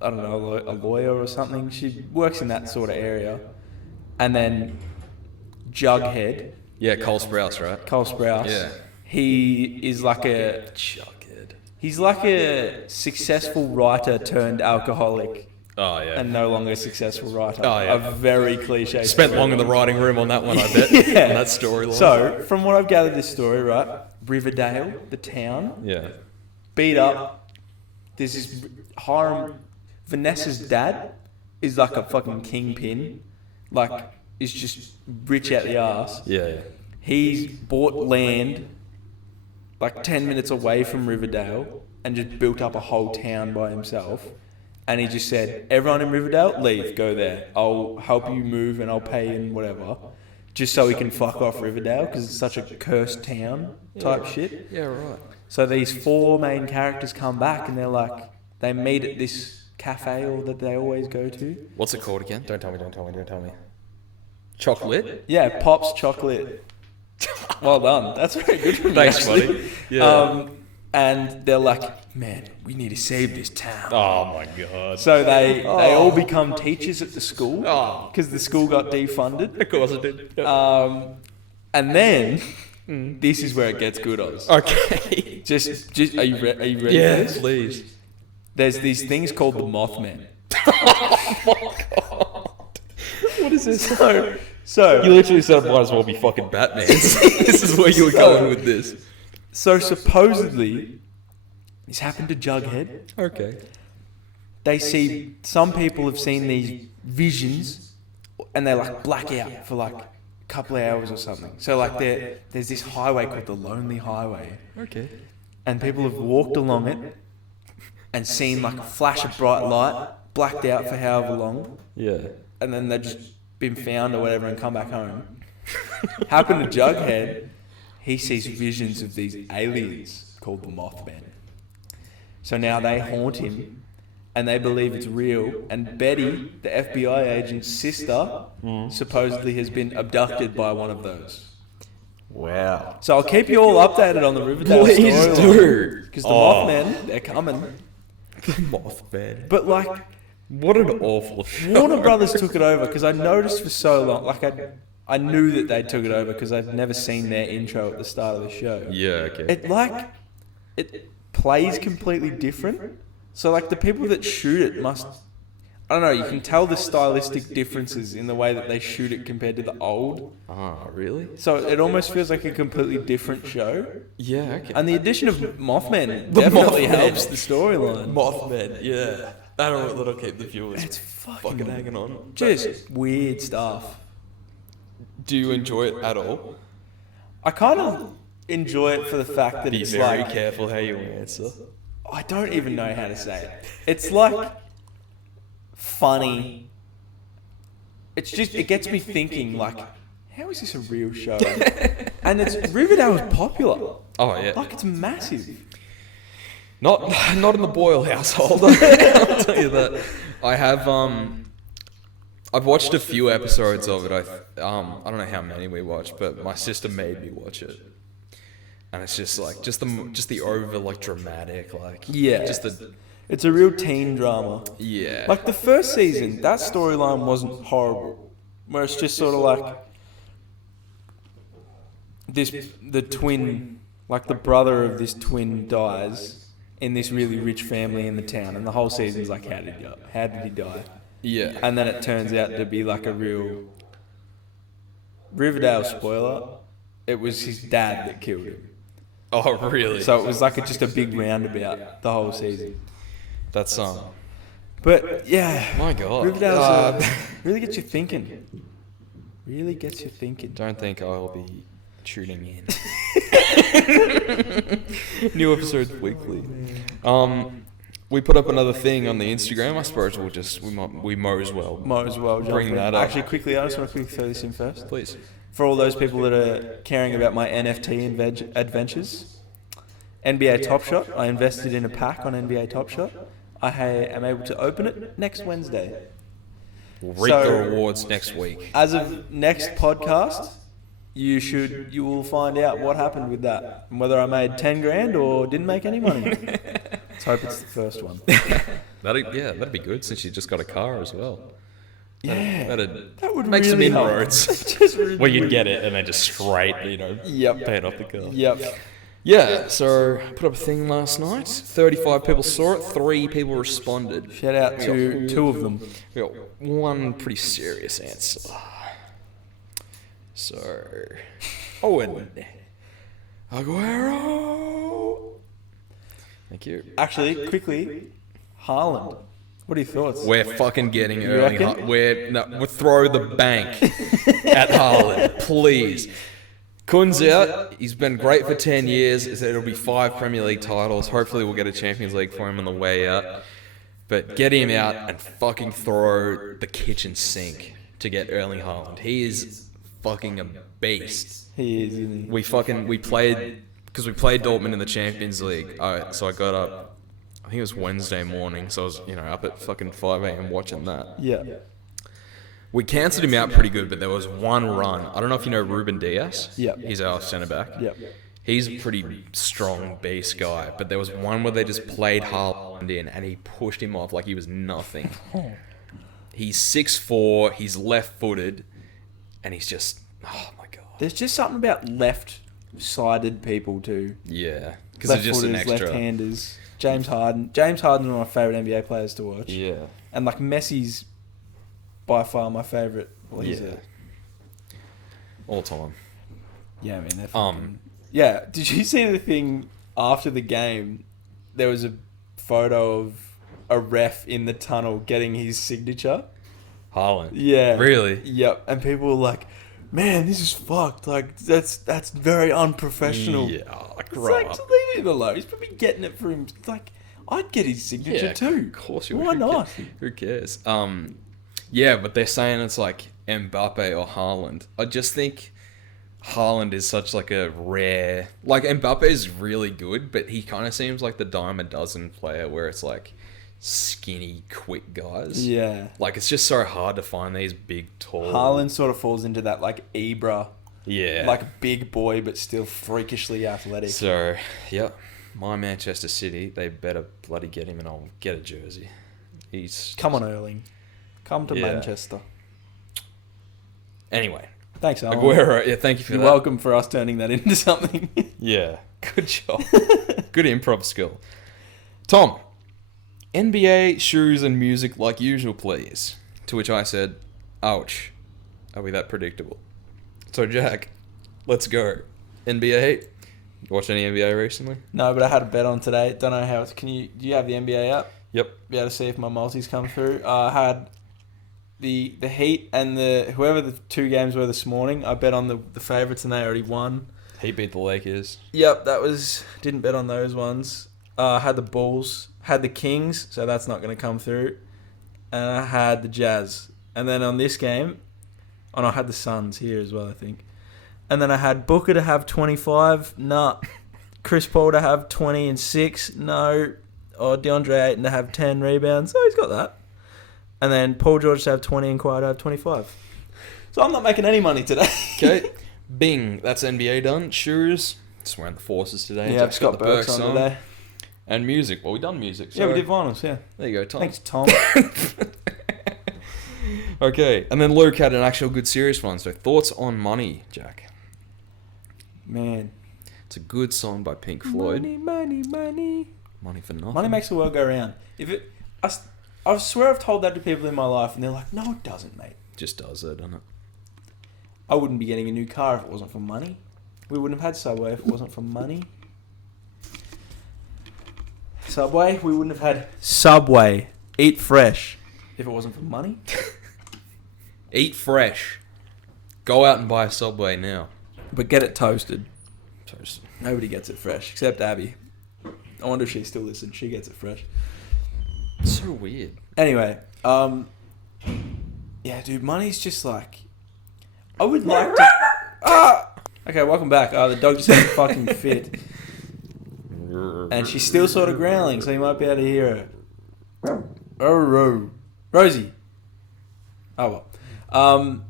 lawyer or something. She works in that sort of area. And then Jughead, Yeah, Cole Sprouse, right? Cole Sprouse. Yeah. He is like he's like a successful writer turned alcoholic. Oh yeah. And no longer a successful writer. Oh, yeah. A very cliche. Spent story. long in the writing room on that one, I bet. Yeah. On that storyline. So, from what I've gathered this story, right? Riverdale, the town, Yeah. beat up. There's this Hiram, Vanessa's dad is like a fucking kingpin. Like, is just rich out the arse. Yeah. Yeah. He's bought land like 10 minutes away from Riverdale and just built up a whole town by himself. And he just said, everyone in Riverdale, leave, go there. I'll help you move and I'll pay and whatever. Just so he can fuck off Riverdale because it's such a cursed town type shit. Yeah. Right. So these 4 main characters come back and they're like, they meet at this cafe or that they always go to. What's it called again? Don't tell me. Chocolate. Yeah, Pop's Chocolate. Well done. That's very good for me. Thanks, actually. buddy. Yeah. And they're like, man, we need to save this town. Oh my god. So they all become teachers at the school Oh. because the school got defunded. Of course it did. And then this is where it gets good, Oz. Okay. Just are you ready for Yeah, this? please. There's these things called the Mothmen. What is this? So You literally said it might as well be fucking Batman. This is where you were going with this. So supposedly, this happened to Jughead. Okay. They see, some people have seen these visions, and they like black out for like a couple of hours or something. So like there's this highway called the Lonely Highway, Okay. and people have walked along it and seen like a flash of bright light, blacked out for however long, Yeah. and then they've just been found or whatever and come back home. Happened to Jughead, he sees visions of these aliens called the Mothman. So now they haunt him and they believe it's real. And Betty, the FBI agent's sister, supposedly has been abducted by one of those. Wow. So I'll keep you all updated on the Riverdale Please storyline. do. Because the Mothman, they're coming. The Mothman. But like, What an awful show. Warner Brothers took it over because I noticed for so long, like I knew that they took it over because I'd never seen their intro at the start of the show. Yeah, okay. It plays completely different. So like the people that shoot it must, I don't know, you can tell the stylistic differences in the way that they shoot it compared to the old. Ah, really? So it almost feels like a completely different show. Yeah, okay. And the addition of Mothman definitely Mothman. helps the storyline. Mothman, yeah. That'll keep the viewers It's fucking hanging on. just weird stuff. Do you enjoy it at all? I kind of enjoy it for the fact that Be it's very like, careful how you answer. I don't even know how to say it. It's like funny. It's just, it gets me thinking like, how is this a real show? And Riverdale is popular. Oh yeah. Like it's massive. Not in the Boyle household. I'll tell you that. I have I've watched a few episodes of it. I don't know how many we watched, but my sister made me watch it. And it's just like just the over like dramatic like Yeah. just the It's a real teen drama. yeah. Like the first season, that storyline wasn't horrible. Where it's just sort of like the twin, like the brother of this twin dies in this really rich family in the town, and the whole season's like, how did he die? yeah. And then it turns out to be like a real Riverdale spoiler. It was his dad that killed him. Oh, really? So it was like just a big roundabout the whole season. That's But yeah, my God. Riverdale's really gets you thinking. Really gets you thinking. Don't think I'll be tuning in. New episodes weekly. We put up another thing on the Instagram. I suppose we might as well jump bring in. that up. Actually, quickly, I just want to quickly throw this in first. Please. For all those people that are caring about my NFT adventures, NBA Top Shot, I invested in a pack on NBA Top Shot. I am able to open it next Wednesday. We'll reap the rewards next week. As of next podcast, you will find out what happened with that, and whether I made 10 grand or didn't make any money. Let's hope it's the first one. That'd be good since you just got a car as well. Yeah, that would make really some help. inroads. Where you'd get it and then just straight, pay it off the car. Yep. Yeah, so put up a thing last night. 35 people saw it. 3 people responded. Shout out to 2 of them. We got one pretty serious answer. So, Owen Aguero. Thank you. Actually, quickly, Haaland. What are your thoughts? We're fucking getting You early. reckon? We'll throw the bank at Haaland, please. Kun's out. He's been great for 10 years. It'll be 5 Premier League titles. Hopefully we'll get a Champions League for him on the way out. But get him out and fucking throw the kitchen sink to get Erling Haaland. He is fucking a beast. He is, isn't he? We played Dortmund in the Champions League. So I got up, I think it was Wednesday morning, so I was, up at fucking 5 a.m. watching that. Yeah. We cancelled him out pretty good, but there was one run. I don't know if you know Ruben Diaz. Yeah. He's our centre back. Yeah. He's a pretty strong beast guy, but there was one where they just played Haaland in and he pushed him off like he was nothing. He's 6'4", he's left-footed, and he's just, oh my God. There's just something about left-sided people too. Yeah, because they're just an extra. Left-handers. James Harden's one of my favourite NBA players to watch. Yeah. And like Messi's by far my favourite. Well, he's all time. Yeah, man. They're fucking... Yeah, did you see the thing after the game? There was a photo of a ref in the tunnel getting his signature. Haaland. Yeah. Really? Yep. And people were like, man, this is fucked. Like, that's very unprofessional. Yeah, It's grow like, up. just leave him alone. He's probably getting it for him. Like, I'd get his signature too. Of course you would. Why not? Who cares? Yeah, but they're saying it's like Mbappe or Haaland. I just think Haaland is such like a rare... Like, Mbappe is really good, but he kind of seems like the dime a dozen player where it's like skinny, quick guys. Yeah. Like, it's just so hard to find these big, tall... Haaland sort of falls into that, like, Ibra. Yeah. Like, a big boy, but still freakishly athletic. So, yep. My Manchester City, they better bloody get him and I'll get a jersey. Come on, Erling. Come to Yeah. Manchester. Anyway. Thanks, Alan. Aguero, yeah, thank you for You're that. welcome for us turning that into something. Yeah, good job. Good improv skill. Tom, NBA shoes and music like usual, please. To which I said, ouch. Are we that predictable? So, Jack, let's go. NBA. You watched any NBA recently? No, but I had a bet on today. Don't know how it's... Do you have the NBA up? Yep. Be able to see if my multis come through. I had the Heat and whoever the 2 games were this morning. I bet on the favourites and they already won. He beat the Lakers. Yep, didn't bet on those ones. I had the Bulls, had the Kings, so that's not going to come through. And I had the Jazz. And then on this game, I had the Suns here as well, I think. And then I had Booker to have 25. Nah. Chris Paul to have 20 and 6. No. Or DeAndre Ayton to have 10 rebounds. Oh, he's got that. And then Paul George to have 20 and Kawhi to have 25. So I'm not making any money today. Okay. Bing. That's NBA done. Shoes. Just wearing the forces today. Yeah, Jack's I've got the Burks on today. And music. Well, we done music. So Yeah, we did vinyls, yeah. There you go, Tom. Thanks, Tom. Okay. And then Luke had an actual good serious one. So thoughts on Money, Jack. Man. It's a good song by Pink Floyd. Money. Money for nothing. Money makes the world go round. I swear I've told that to people in my life and they're like, no, it doesn't, mate. Just does it, doesn't it? I wouldn't be getting a new car if it wasn't for money. We wouldn't have had Subway if it wasn't for money. Subway. We wouldn't have had Subway. Eat fresh. If it wasn't for money. Eat fresh. Go out and buy a Subway now. But get it toasted. Toast. Nobody gets it fresh except Abby. I wonder if she still listens. She gets it fresh. So weird. Anyway, yeah, dude, money's just like, I would like to. Okay, welcome back. The dog just had a fucking fit, and she's still sort of growling, so you might be able to hear her. Oh, Rosie. Oh well.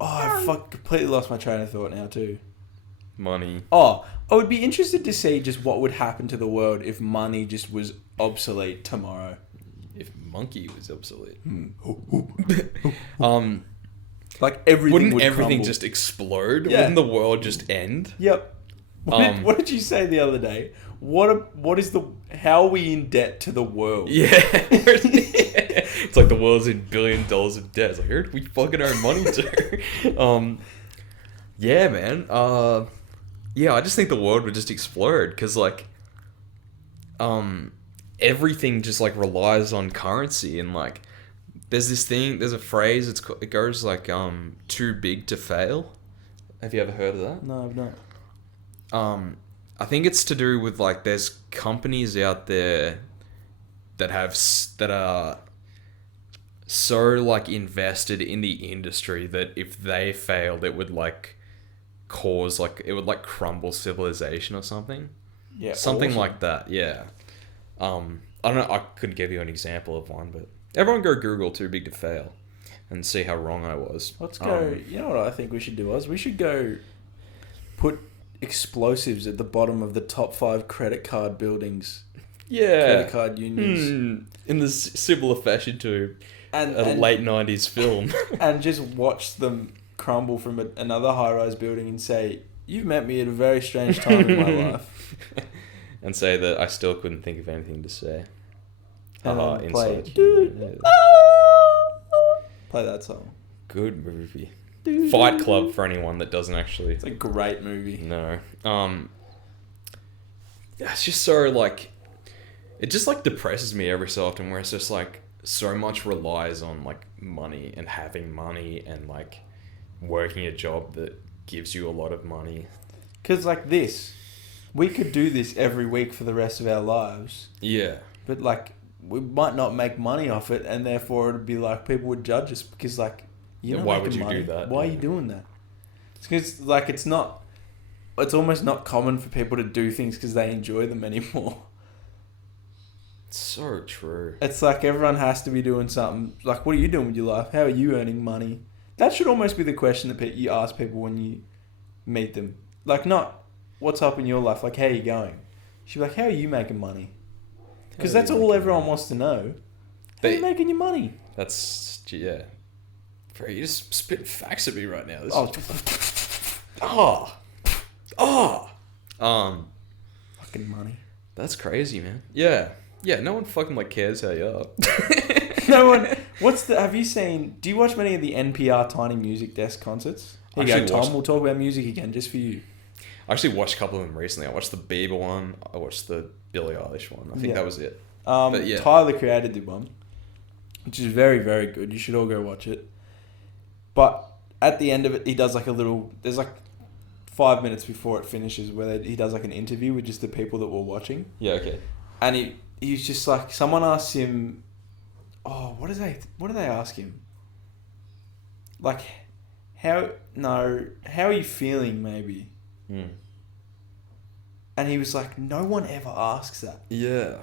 I completely lost my train of thought now too. Money. Oh, I would be interested to see just what would happen to the world if money just was obsolete tomorrow. If monkey was obsolete. Like everything Wouldn't would everything crumble. just explode? Yeah. Wouldn't the world just end? Yep. What did you say the other day? How are we in debt to the world? Yeah. It's like the world's in $1 billion of debt. It's like, where do we fucking owe money to? Yeah, man. Yeah, I just think the world would just explode because, like, everything just, like, relies on currency and, like, there's a phrase, it goes, like, too big to fail. Have you ever heard of that? No, I've not. I think it's to do with, like, there's companies out there that are so, like, invested in the industry that if they failed, it would, like, cause, like, it would, like, crumble civilization or something. Yeah. Something awesome. like that, yeah. I don't know, I couldn't give you an example of one, but everyone go Google too big to fail and see how wrong I was. Let's go. You know what I think we should do, Oz? We should go put explosives at the bottom of the top 5 credit card buildings. Yeah. Credit card unions. In the similar fashion to And a late 90s film. and just watch them crumble from another high-rise building and say, you've met me at a very strange time in my life. And say that I still couldn't think of anything to say. And Haha, then play, inside. dude, play that song. Good movie. Fight Club for anyone that doesn't actually It's a great movie. know. It's just so, like, it just, like, depresses me every so often where it's just, like, so much relies on, like, money and having money and, like, working a job that gives you a lot of money. Because, like this, we could do this every week for the rest of our lives. Yeah. But, like, we might not make money off it, and therefore it would be like people would judge us because, like, you're not Why making would you money. do that? Why are Yeah. you doing that? It's because, like, it's almost not common for people to do things because they enjoy them anymore. It's so true. It's like everyone has to be doing something. Like, what are you doing with your life? How are you earning money? That should almost be the question that you ask people when you meet them. Like, not, what's up in your life? Like, how are you going? You should be like, how are you making money? Because that's all everyone wants to know. How are you making your money? That's, yeah. Bro, you're just spitting facts at me right now. Fucking money. That's crazy, man. Yeah. Yeah, no one fucking, like, cares how you are. No one. Have you seen? Do you watch many of the NPR Tiny Music Desk concerts? Here you go, Tom. We'll talk about music again just for you. I actually watched a couple of them recently. I watched the Bieber one. I watched the Billie Eilish one. I think that was it. But yeah. Tyler Creator did one, which is very, very good. You should all go watch it. But at the end of it, he does like a little. There's like 5 minutes before it finishes where he does like an interview with just the people that were watching. Yeah. Okay. And he's just like, someone asked him, oh, what do they ask him? Like, how are you feeling, maybe? Mm. And he was like, no one ever asks that. Yeah.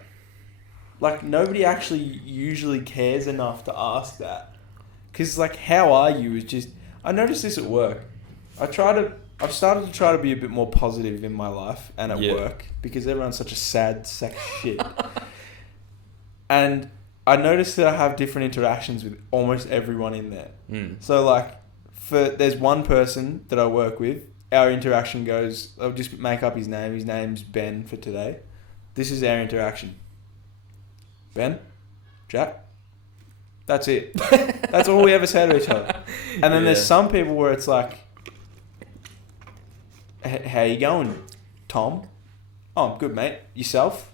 Like, nobody actually usually cares enough to ask that. Because, like, how are you is just... I noticed this at work. I've started to try to be a bit more positive in my life and at work. Because everyone's such a sad sack of shit. And I noticed that I have different interactions with almost everyone in there. Mm. So, like, there's one person that I work with. Our interaction goes... I'll just make up his name. His name's Ben for today. This is our interaction. Ben? Jack? That's it. That's all we ever say to each other. And then there's some people where it's like... How you going, Tom? Oh, I'm good, mate. Yourself?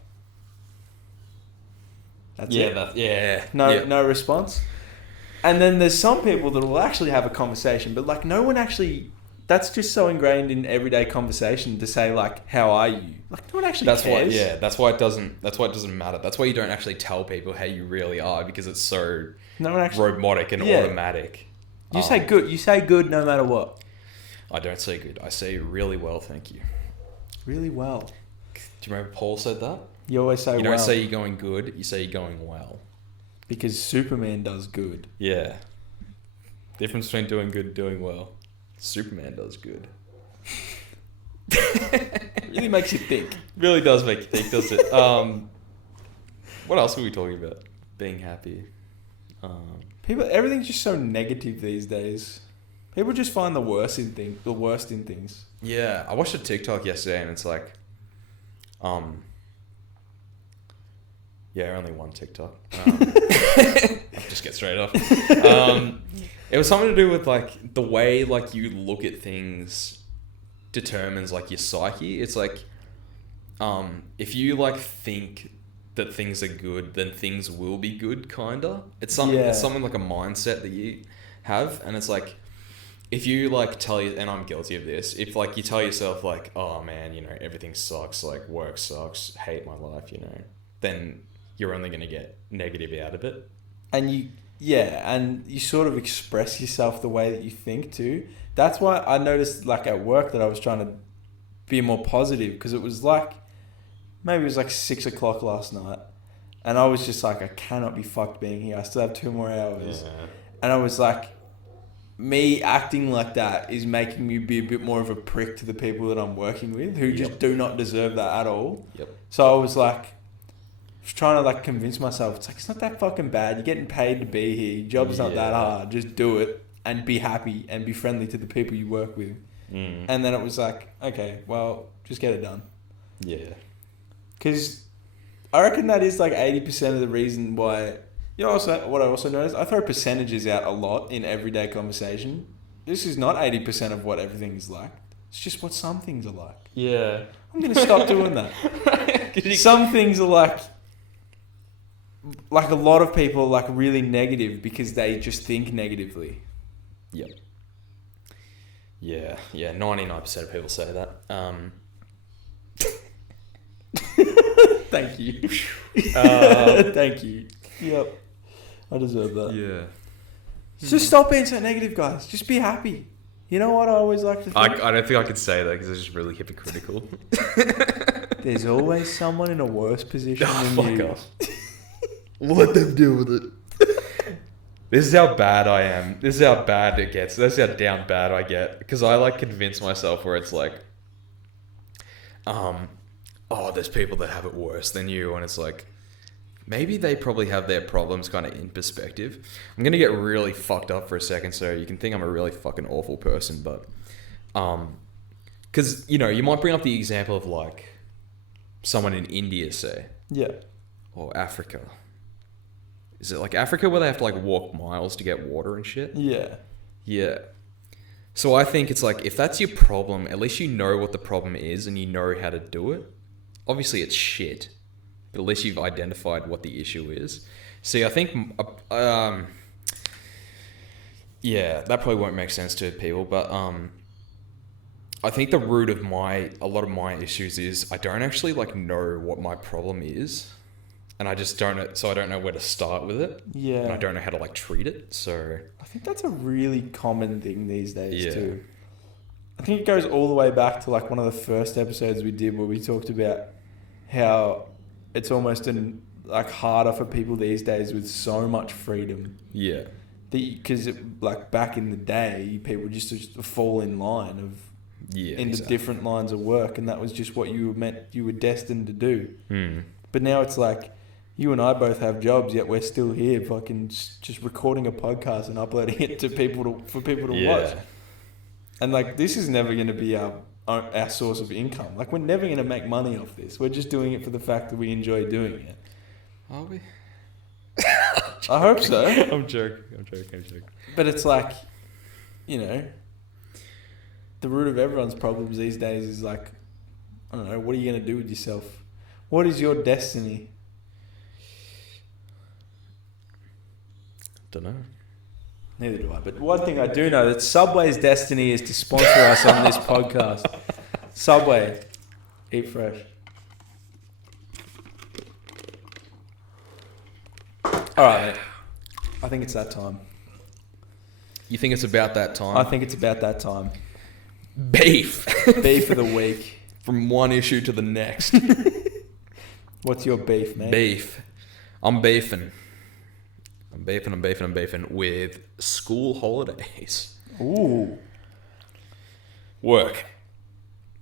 That's Yeah, it. No response. And then there's some people that will actually have a conversation, but like no one actually. That's just so ingrained in everyday conversation to say like, "How are you?" Like no one actually cares. That's why it doesn't matter. That's why you don't actually tell people how you really are, because it's so No one actually. robotic and automatic. You say good. You say good no matter what. I don't say good. I say really well, thank you. Really well. Do you remember Paul said that? You always say well. You don't say you're going good. You say you're going well. Because Superman does good. Yeah. Difference between doing good and doing well. Superman does good. Really makes you think. Really does make you think, does it? What else were we talking about? Being happy. Everything's just so negative these days. People just find the worst in things. Yeah, I watched a TikTok yesterday and it's like, yeah, only one TikTok. I'll just get straight off. It was something to do with like the way like you look at things determines like your psyche. It's like, if you like think that things are good, then things will be good. Kinda. It's something like a mindset that you have, and it's like, if you like tell you, and I'm guilty of this, if like you tell yourself like, oh man, you know, everything sucks, like work sucks, hate my life, you know, then you're only going to get negative out of it. And you sort of express yourself the way that you think too. That's why I noticed like at work that I was trying to be more positive, because it was like, maybe it was like 6 o'clock last night, and I was just like, I cannot be fucked being here. I still have 2 more hours. Yeah. And I was like, me acting like that is making me be a bit more of a prick to the people that I'm working with, who just do not deserve that at all. Yep. So I was like, trying to like convince myself, it's like, it's not that fucking bad. You're getting paid to be here. Your job's not that hard. Just do it and be happy and be friendly to the people you work with. And then it was like, okay, well, just get it done. Yeah. Because I reckon that is like 80% of the reason why. You know, what I also noticed, I throw percentages out a lot in everyday conversation. This is not 80% of what everything is like. It's just what some things are like. Yeah. I'm going to stop doing that. Some things are like a lot of people are like really negative because they just think negatively. Yep. Yeah. 99% of people say that. Thank you. Thank you. Yep. I deserve that. Yeah. Just stop being so negative, guys. Just be happy. You know what I always like to think? I don't think I could say that because it's just really hypocritical. There's always someone in a worse position than you. Off. Let them deal with it. This is how bad I am. This is how bad it gets. That's how down bad I get. Because I like convince myself where it's like, there's people that have it worse than you. And it's like, maybe they probably have their problems kind of in perspective. I'm going to get really fucked up for a second, so you can think I'm a really fucking awful person, but... Because, you know, you might bring up the example of, like, someone in India, say. Yeah. Or Africa. Is it, like, Africa where they have to, like, walk miles to get water and shit? Yeah. Yeah. So I think it's like, if that's your problem, at least you know what the problem is and you know how to do it. Obviously, it's shit. But at least you've identified what the issue is. See, I think, that probably won't make sense to people, but I think the root of a lot of my issues is I don't actually like know what my problem is, and I just don't, so I don't know where to start with it. Yeah. And I don't know how to like treat it. So I think that's a really common thing these days too. I think it goes all the way back to like one of the first episodes we did where we talked about how it's almost like harder for people these days with so much freedom. Yeah. Because like back in the day, people just fall in line of into different lines of work, and that was just what you were destined to do. But now it's like you and I both have jobs, yet we're still here, fucking just recording a podcast and uploading it to for people to watch. And like this is never going to be our source of income. Like we're never going to make money off this. We're just doing it for the fact that we enjoy doing it. Are we? I hope so. I'm joking. But it's like, you know, the root of everyone's problems these days is like, I don't know, what are you going to do with yourself? What is your destiny? Don't know. Neither do I. But one thing I do know that Subway's destiny is to sponsor us on this podcast. Subway, eat fresh. All right, mate. I think it's that time. You think it's about that time? I think it's about that time. Beef. Beef of the week. From one issue to the next. What's your beef, mate? Beef. I'm beefing with school holidays. Ooh. Work.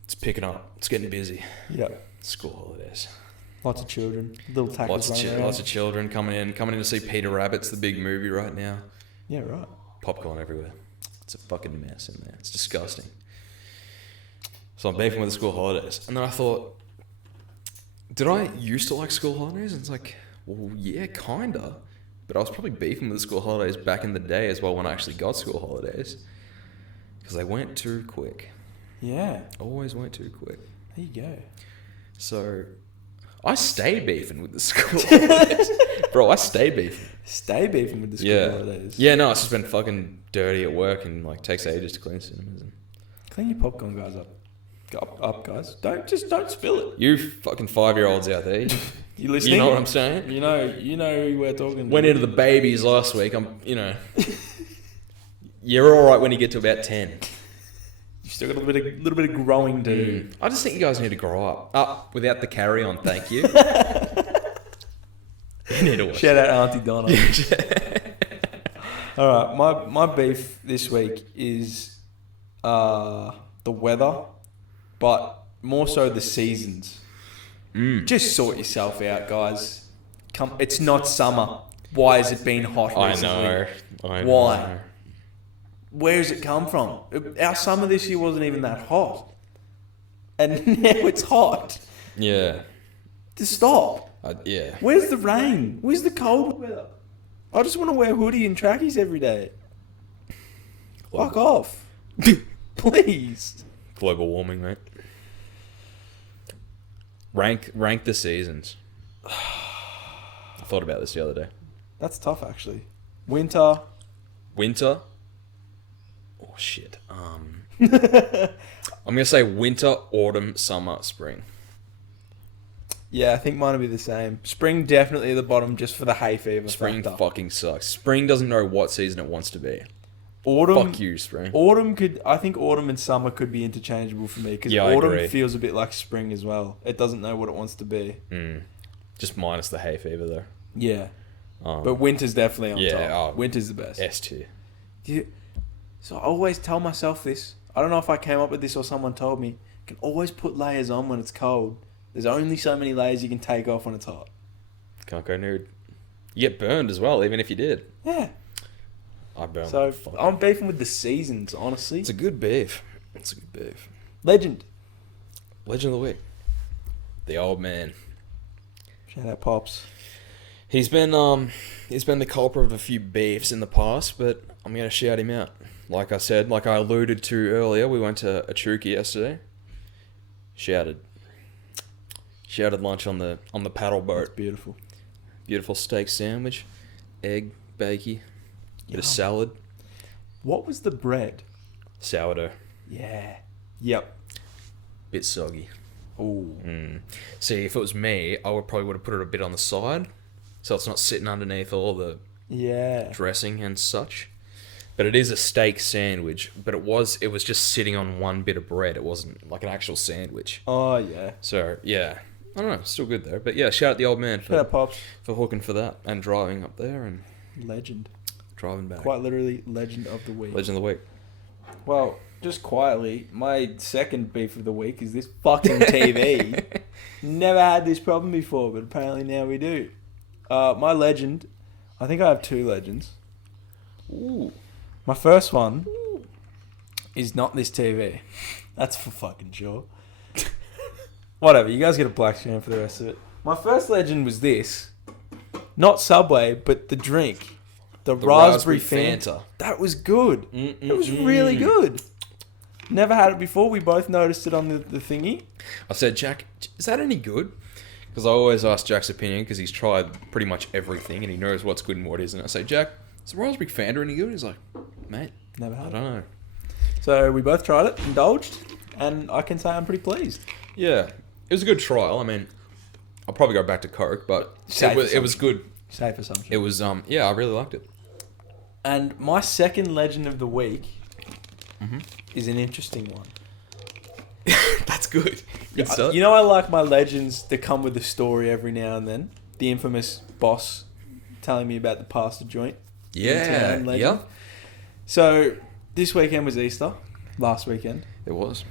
It's picking up. It's getting busy. Yep. School holidays. Lots of children. Little tackles Lots of children coming in to see Peter Rabbit's the big movie right now. Yeah, right. Popcorn everywhere. It's a fucking mess in there. It's disgusting. So I'm beefing with the school holidays. And then I thought, did I used to like school holidays? And it's like, well, yeah, kinda. But I was probably beefing with the school holidays back in the day as well when I actually got school holidays. Because they went too quick. Yeah. Always went too quick. There you go. So I stayed beefing with the school holidays. Bro, I stayed beefing. Stay beefing with the school holidays. Yeah, no, it's just been fucking dirty at work and like takes ages to clean cinemas. And Clean your popcorn, guys, up. Go up, guys. Don't spill it. you fucking 5-year-olds out there. You listening? You know what I'm saying? You know who we're talking to. Went into the babies last week. You're all right when you get to about 10. You still got a little bit of growing to do. I just think you guys need to grow up. Up without the carry on, thank you. You need to watch. Shout out Auntie Donna. All right, my beef this week is the weather, but more so the seasons. Just sort yourself out, guys. It's not summer. Why has it been hot recently? I know. Why? Where does it come from? Our summer this year wasn't even that hot. And now it's hot. Yeah. Just stop. Yeah. Where's the rain? Where's the cold weather? I just want to wear hoodie and trackies every day. Fuck off. Please. Global warming, mate. Rank the seasons. I thought about this the other day. That's tough, actually. Winter. Oh shit. I'm gonna say winter, autumn, summer, spring. Yeah, I think mine will be the same. Spring definitely at the bottom just for the hay fever. Spring factor. fucking sucks. Spring doesn't know what season it wants to be. Autumn. Fuck you, spring. I think autumn and summer could be interchangeable for me because Yeah, I autumn agree. feels a bit like spring as well. It doesn't know what it wants to be. Just minus the hay fever though. Yeah, but winter's definitely on top. Winter's the best. S tier. So I always tell myself this. I don't know if I came up with this or someone told me. You can always put layers on when it's cold. There's only so many layers you can take off when it's hot. Can't go nude. You get burned as well, even if you did. Yeah. I burn. So I'm beefing with the seasons, honestly. It's a good beef. Legend. Legend of the week. The old man. Shout out Pops. He's been the culprit of a few beefs in the past, but I'm gonna shout him out. Like I said, like I alluded to earlier, we went to a Chuka yesterday. Shouted lunch on the paddle boat. That's beautiful. Beautiful steak sandwich, egg, bakey, bit of salad. What was the bread? Sourdough. Yeah. Yep. Bit soggy. Ooh. See, if it was me, I would have put it a bit on the side, so it's not sitting underneath all the dressing and such. But it is a steak sandwich, but it was just sitting on one bit of bread. It wasn't like an actual sandwich. Oh, yeah. So, yeah. I don't know. Still good, though. But, yeah, shout out the old man Shout out Pops. for hooking for that and driving up there and Legend. driving back. Quite literally, legend of the week. Legend of the week. Well, just quietly, my second beef of the week is this fucking TV. Never had this problem before, but apparently now we do. My legend, I think I have two legends. Ooh. My first one is not this TV. That's for fucking sure. Whatever, you guys get a black screen for the rest of it. My first legend was this. Not Subway, but the drink. The raspberry Fanta. That was good. It was really good. Never had it before. We both noticed it on the thingy. I said, Jack, is that any good? Because I always ask Jack's opinion because he's tried pretty much everything and he knows what's good and what isn't. I say, Jack, Is the raspberry Fanta any good? He's like, mate, Never I had don't it. know. So we both tried it, indulged, and I can say I'm pretty pleased. Yeah, it was a good trial. I mean, I'll probably go back to Coke, but it was good. Safe assumption. It was, yeah, I really liked it. And my second legend of the week Mm-hmm. is an interesting one. That's good. Good start. You know, I like my legends that come with a story every now and then. The infamous boss telling me about the pasta joint. Yeah, legend. yeah. So this weekend was Easter. Last weekend. It was.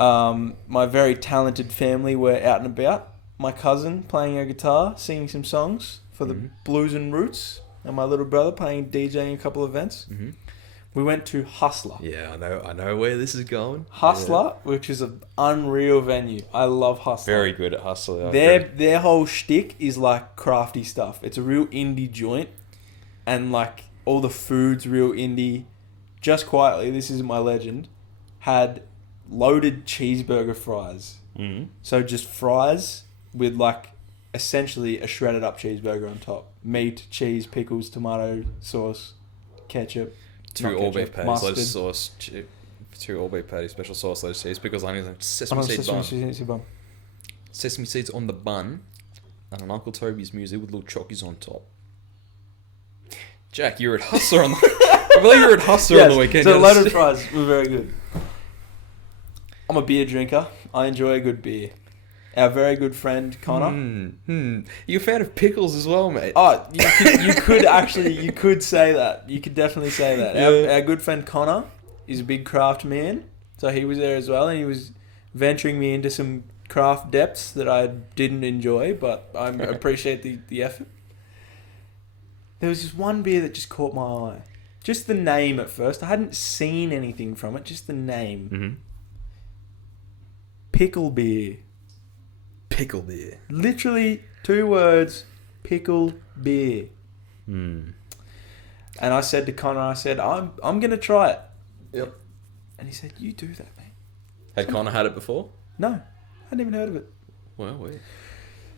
My very talented family were out and about. My cousin playing a guitar, singing some songs for the Blues and Roots, and my little brother playing DJing a couple of events. Mm-hmm. We went to Hustler. Yeah, I know where this is going. Hustler, which is an unreal venue. I love Hustler. Very good at Hustler. Their whole shtick is like crafty stuff. It's a real indie joint, and like all the food's real indie. Just quietly, this isn't my legend, had loaded cheeseburger fries. Mm-hmm. So just fries with like essentially a shredded up cheeseburger on top. Meat, cheese, pickles, tomato sauce, ketchup. Two Not all beef ketchup, patties, mustard. lettuce sauce, two all beef patties, special sauce, lettuce cheese, pickles, onions, and sesame Oh, seed sesame bun. bun. Sesame seeds on the bun, and an Uncle Toby's muesli with little chockies on top. Jack, you were at Hustler on the... I believe you were at Hustler on the weekend. So loaded fries were very good. I'm a beer drinker. I enjoy a good beer. Our very good friend Connor. You're a fan of pickles as well, mate. Oh, you could actually, you could say that. You could definitely say that. Yeah. Our good friend Connor is a big craft man, so he was there as well, and he was venturing me into some craft depths that I didn't enjoy, but I appreciate the effort. There was just one beer that just caught my eye. Just the name at first. I hadn't seen anything from it, just the name. Mm-hmm. Pickle beer. Pickle beer. Literally 2 words, pickle beer. Hmm. And I said to Connor, I'm going to try it. Yep. And he said, you do that, mate. Had Connor had it before? No, I hadn't even heard of it. Well, we.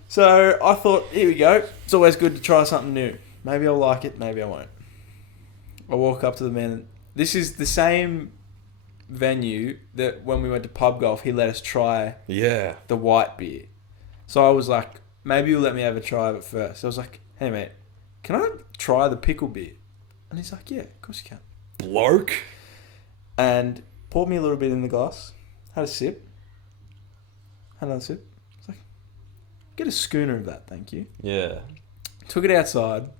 So I thought, here we go. It's always good to try something new. Maybe I'll like it, maybe I won't. I walk up to the man. And this is the same venue that when we went to pub golf, he let us try Yeah. the white beer. So I was like, maybe you'll let me have a try of it first. So I was like, hey, mate, can I try the pickle beer? And he's like, yeah, of course you can. Bloke. And poured me a little bit in the glass. Had a sip. Had another sip. I was like, get a schooner of that, thank you. Yeah. Took it outside.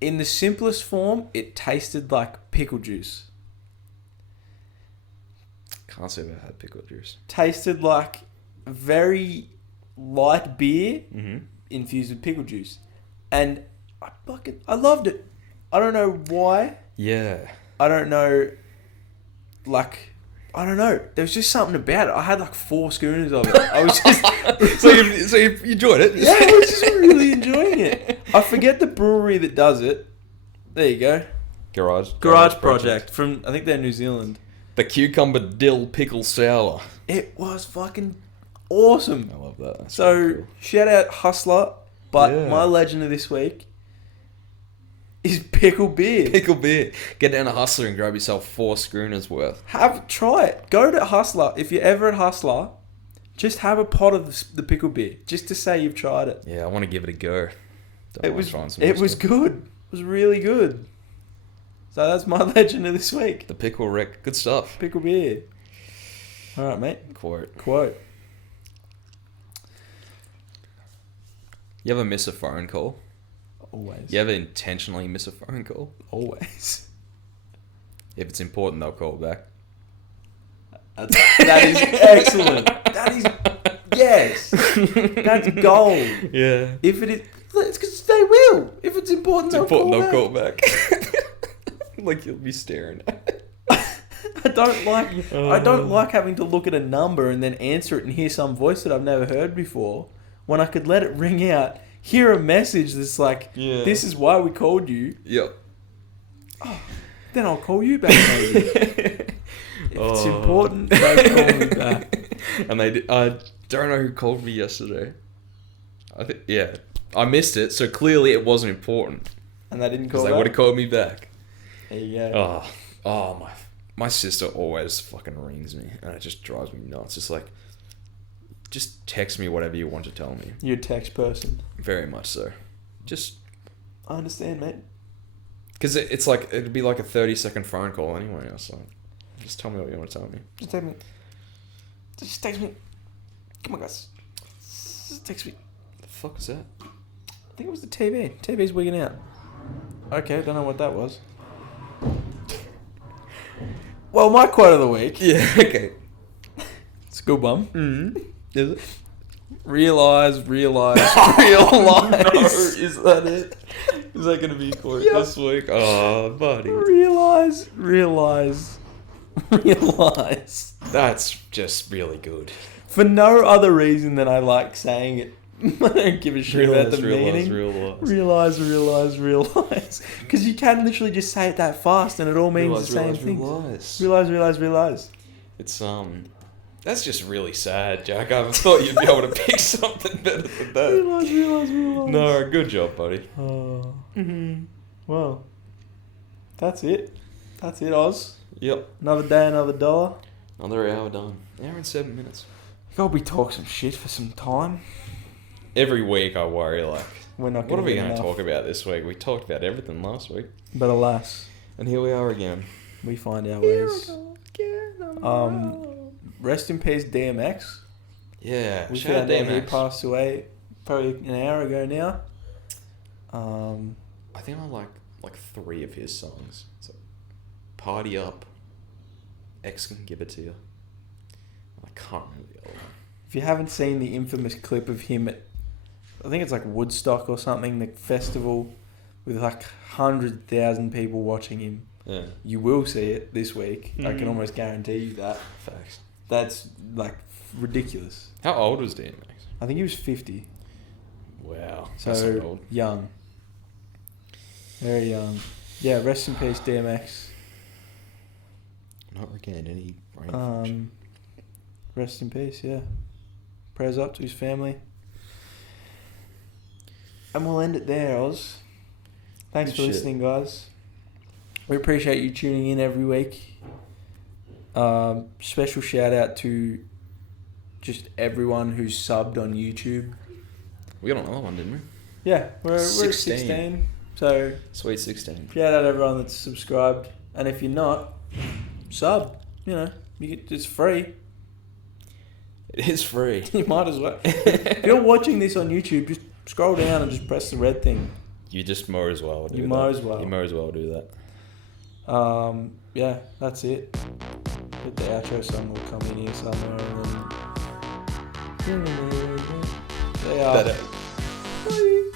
In the simplest form, it tasted like pickle juice. Can't say I've had pickle juice. Tasted like very light beer Mm-hmm. infused with pickle juice. And I loved it. I don't know why. Yeah. I don't know. I don't know. There was just something about it. I had like 4 schooners of it. I was just... so you enjoyed it? Yeah, I was just really enjoying it. I forget the brewery that does it. There you go. Garage Project from, I think they're New Zealand. The cucumber dill pickle sour. It was fucking awesome. I love that. That's So, really cool. shout out Hustler. But Yeah. my legend of this week is pickle beer. Pickle beer. Get down to Hustler and grab yourself 4 schooners worth. Try it. Go to Hustler. If you're ever at Hustler, just have a pot of the pickle beer. Just to say you've tried it. Yeah, I want to give it a go. It was good. It was really good. So that's my legend of this week. The pickle wreck. Good stuff. Pickle beer. All right, mate. Quote. You ever miss a phone call? Always. You ever intentionally miss a phone call? Always. If it's important, they'll call back. That is excellent. That is... Yes. That's gold. Yeah. If it is... It's because they will. If it's important, It's they'll important, call they'll back. call back. Like you'll be staring at it. I don't like having to look at a number and then answer it and hear some voice that I've never heard before, when I could let it ring out, hear a message that's like, Yeah. this is why we called you. Yep. Then I'll call you back, maybe. If it's important, don't call me back. And I don't know who called me yesterday. I missed it, so clearly it wasn't important. And they didn't call Because they back? would have called me back. There you go. My sister always fucking rings me, and it just drives me nuts. It's like, just text me whatever you want to tell me. You're a text person. Very much so. Just I understand, mate. because it's like it'd be like a 30-second phone call anyway. Or so just tell me what you want to tell me. Just text me. Just text me. Come on, guys. Just text me. The fuck is that? I think it was the TV. TV's wigging out. Okay, don't know what that was. Well, my quote of the week. Yeah. Okay. It's a good one. Mm-hmm. Is it? Realise. No, is that it? Is that going to be quote this week? Oh, buddy. Realise. That's just really good. For no other reason than I like saying it. I don't give a shit about the meaning. Realise. Because you can literally just say it that fast and it all means the same thing. Realise. It's that's just really sad, Jack. I thought you'd be able to pick something better than that. Realise. No, good job, buddy. Well, that's it. Oz. Yep. Another day, another dollar. Another hour done. Hour and 7 minutes. God, we talk some shit for some time. Every week I worry, like, We're not what are we going going to talk about this week? We talked about everything last week. But alas, And here we are again. we find our ways. Rest in peace, DMX. Yeah, We shout out found out he DMX. passed away probably an hour ago now. I think I like 3 of his songs. So, Party Up, X Can Give It To You. I can't remember the other one. If you haven't seen the infamous clip of him at, I think it's like Woodstock or something, the festival with like 100,000 people watching him, Yeah. you will see it this week. I can almost guarantee you that. Facts. That's like ridiculous. How old was DMX? I think he was 50. Wow. That's not So old. young. Very young. Yeah, rest in peace, DMX. Not regaining any brain function. Rest in peace, yeah. Prayers up to his family. And we'll end it there, Oz. Thanks Good for shit. listening, guys. We appreciate you tuning in every week. Special shout out to just everyone who's subbed on YouTube. We got another one, didn't we? Yeah, we're at 16. 16. So Sweet 16. shout out everyone that's subscribed. And if you're not, sub. You know, it's free. It is free. You might as well. If you're watching this on YouTube, just scroll down and just press the red thing. You just might as well do that. You might as well. You might as well do that. Yeah, that's it. But the outro song will come in here somewhere and then... They are. That- Bye.